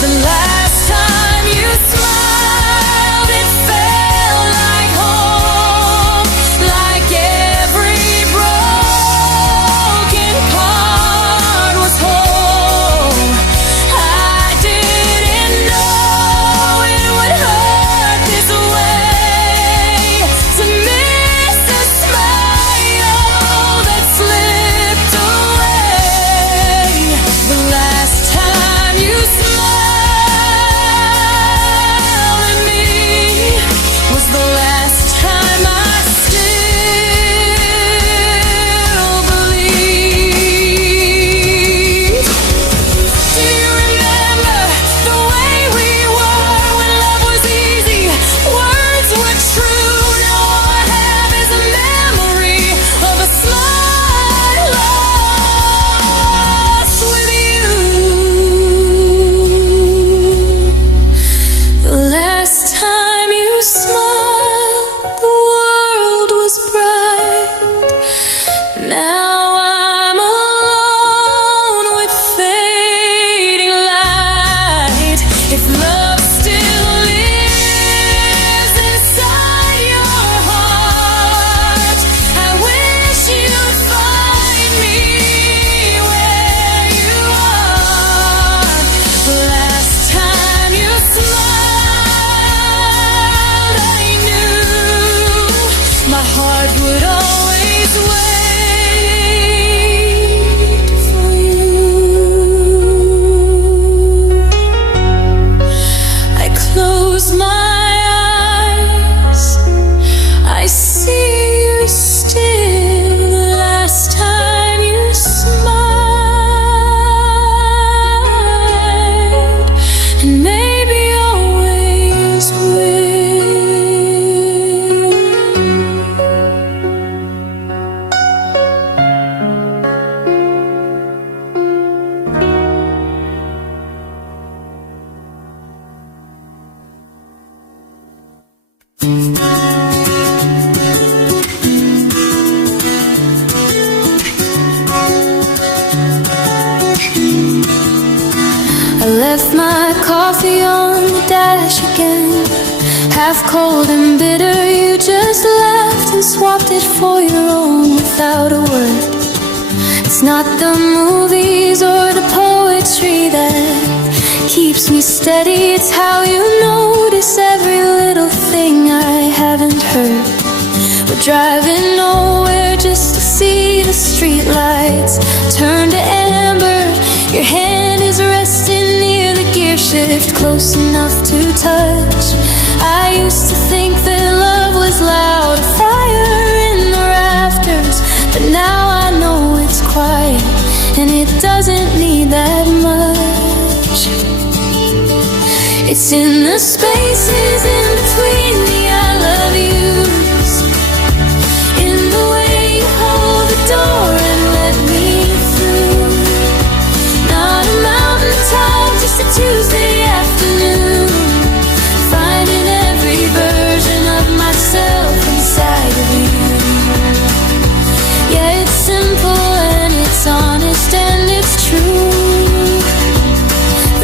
The last time you smiled, it felt like home, like every broken part was whole. I didn't know it would hurt this way, to miss the smile that slipped away. The last time you smiled at me was the last time I still believe. Do you remember the way we were when love was easy? Words were true. Now all I have is a memory of a smile lost with you. The last time you smiled, the world was bright. Now I'm alone with fading light. If love still lives inside your heart, I wish you'd find me where you are. The last time you smiled, I knew my heart would always wait for you. I close my eyes, I see you still. The last time you smiled, and maybe always will. I left my coffee on the dash again, half cold and bitter. You just laughed and swapped it for your own without a word. It's not the movies or the poetry that keeps me steady. It's how you notice every little thing I haven't heard. We're driving nowhere just to see the streetlights turn to amber. Your hand is resting near the gear shift, close enough to touch. I used to think that love was loud, a fire in the rafters, but now I know it's quiet and it doesn't need that much. It's in the spaces in between the I love yous, in the way you hold the door and let me through. Not a mountaintop, just a Tuesday afternoon, finding every version of myself inside of you. Yeah, it's simple and it's honest and it's true.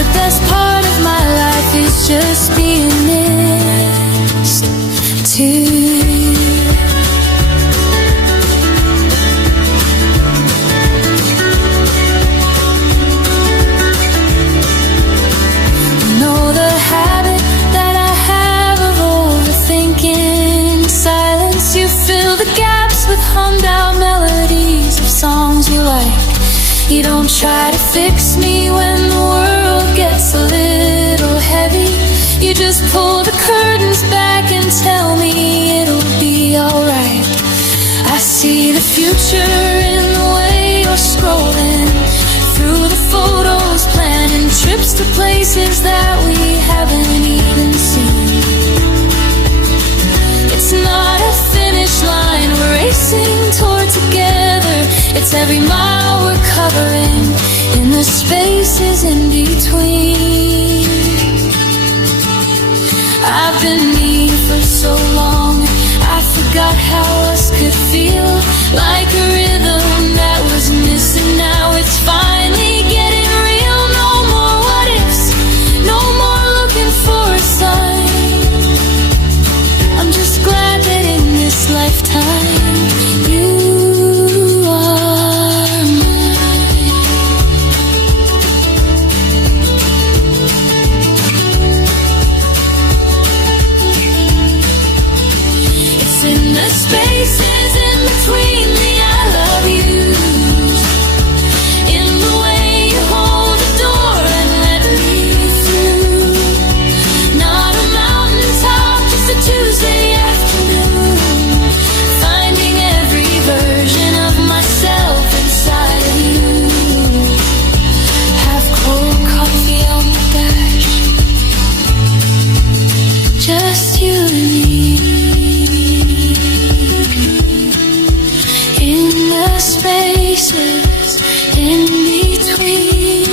The best part of my life is just being next to you. Know the habit that I have of overthinking silence. You fill the gaps with hummed out melodies of songs you like. You don't try to fix me when the world gets a little just pull the curtains back and tell me it'll be alright. I see the future in the way you're scrolling through the photos, planning trips to places that we haven't even seen. It's not a finish line we're racing toward together. It's every mile we're covering in the spaces in between. I've been me for so long, I forgot how us could feel like a rhythm that was missing. Now it's finally getting real. No more what ifs, no more looking for a sign. I'm just glad that in this lifetime you are mine. It's in the spaces in between the I love yous, in the way you hold the door and let me through. Not a mountaintop, just a Tuesday afternoon, finding every version of myself inside of you. Have cold coffee on the dash, just you and me, in the spaces in between.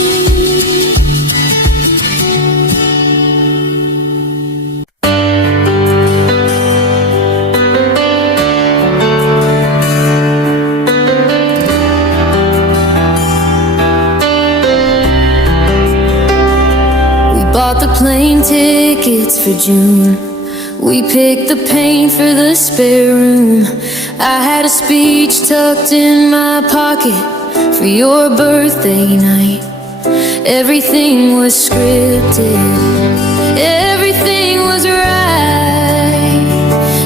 We bought the plane tickets for June. We picked the paint for the spare room. I had a speech tucked in my pocket for your birthday night. Everything was scripted, everything was right.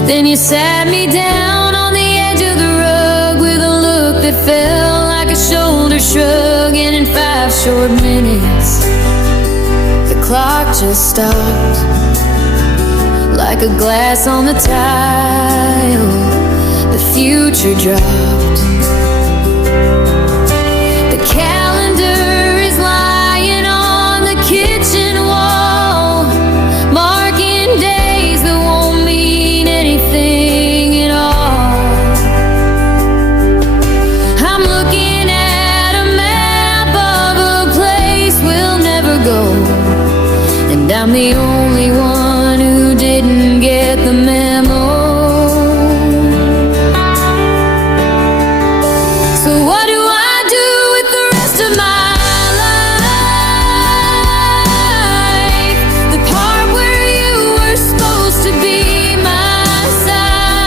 Then you sat me down on the edge of the rug with a look that felt like a shoulder shrug. And in 5 short minutes, the clock just stopped, like a glass on the tile. The future dropped. The calendar is lying on the kitchen wall, marking days that won't mean anything at all. I'm looking at a map of a place we'll never go, and I'm the only one who didn't get the memo. So what do I do with the rest of my life? The part where you were supposed to be my side.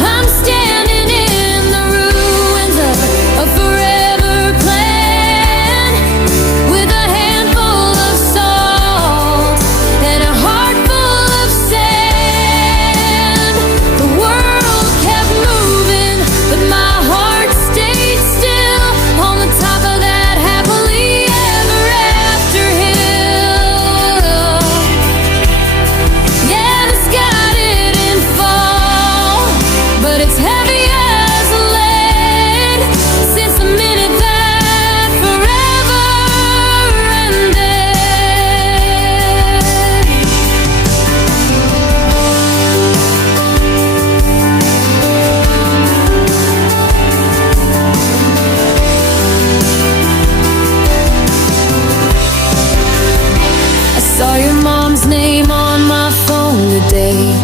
I'm standing in the ruins of a forever plan, with a handful of salt and a heart full of sand. The world kept moving, but my heart stayed still on the top of that happily ever after hill. Yeah, the sky didn't fall, but it's heavy as lead since the minute that forever ended. I saw your mom's name on my phone today.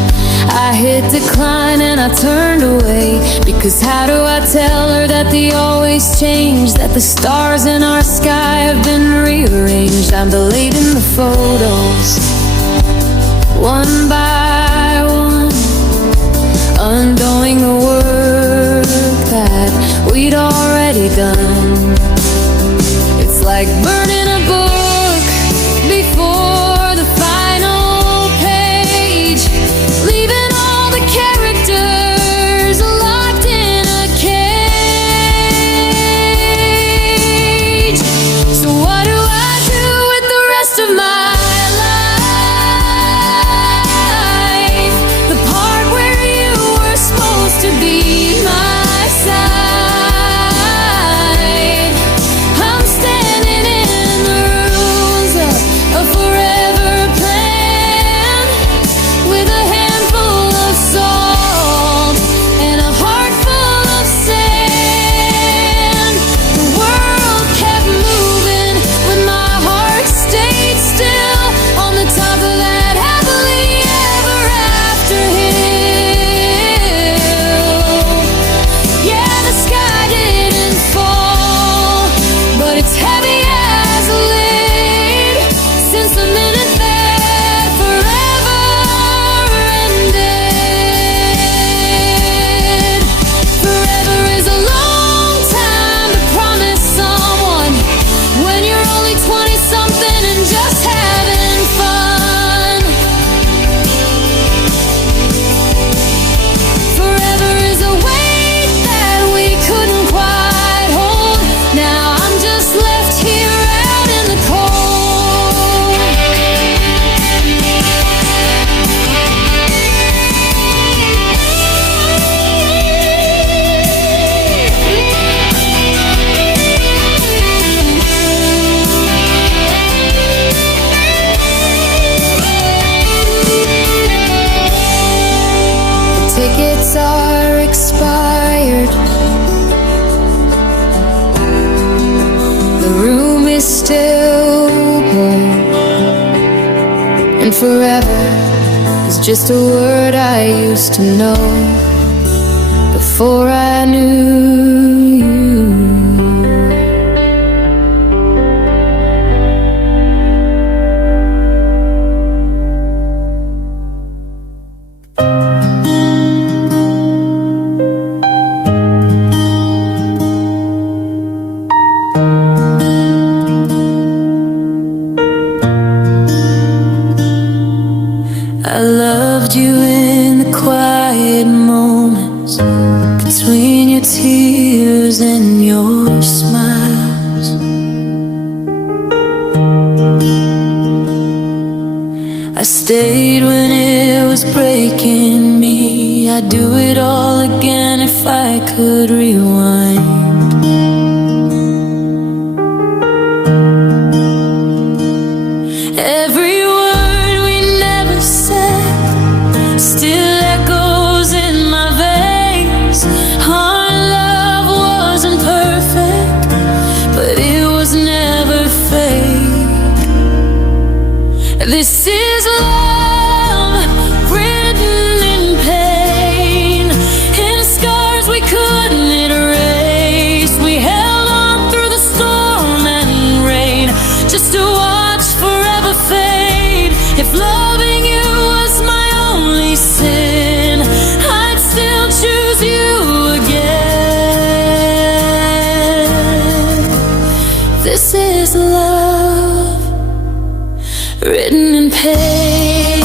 I hit decline and I turned away, because how do I tell her that they always change, that the stars in our sky have been rearranged? I'm deleting the photos one by one, undoing the work that we'd already done. It's like burning a book before the final page, leaving all the characters locked in a cage. So what do I do with the rest of my forever is just a word I used to know before I knew you. I loved you in the quiet moments between your tears and your smiles. I stayed when it was breaking me. I'd do it all again if I could rewind. Every word we never said still echoes in my veins. Our love wasn't perfect, but it was never fake. This is love written in pain, in scars we couldn't erase. We held on through the storm and rain just to watch forever fade. If loving you was my only sin, I'd still choose you again. This is love written in pain.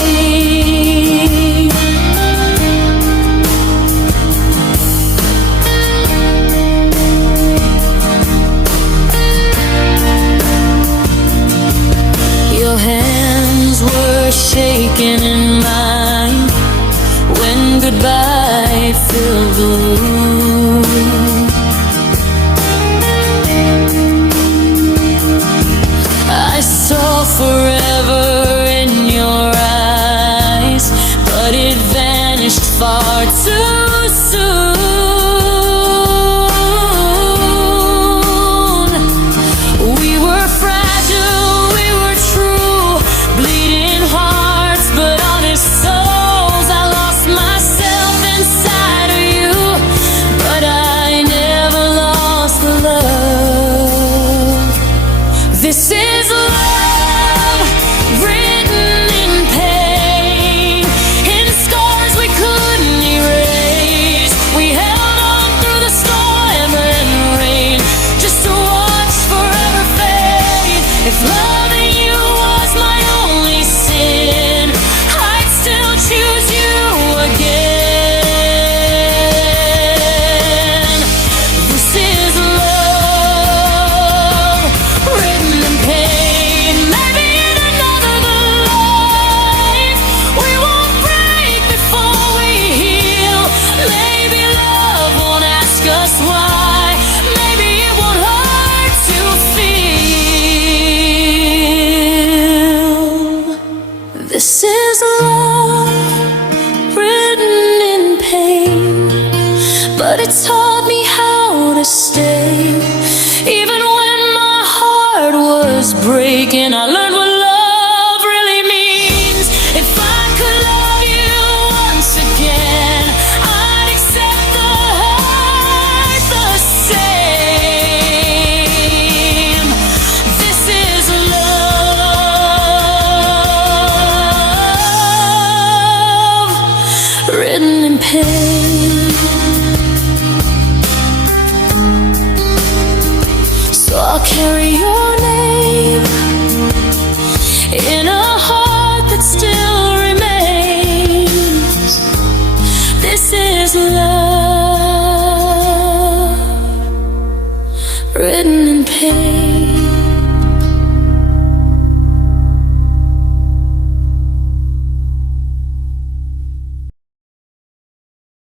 Your hands were shaking in mine when goodbye filled the room. I saw forever in your eyes, but it vanished far too soon. We were fragile, we were true, bleeding hearts but honest souls. I lost myself inside of you, but I never lost the love. This is love written in pain, in scars we couldn't erase. We held on through the storm and rain just to watch forever fade. If loving you was my only sin, I'd still choose you again. This is love written in pain. Maybe in another life we won't break before we heal. Maybe love won't ask us why. Maybe it won't hurt to feel. This is love written in pain, but it taught me how to stay. Even when my heart was breaking, I learned what love really means. If I could love you once again, I'd accept the hurt the same. This is love written in pain.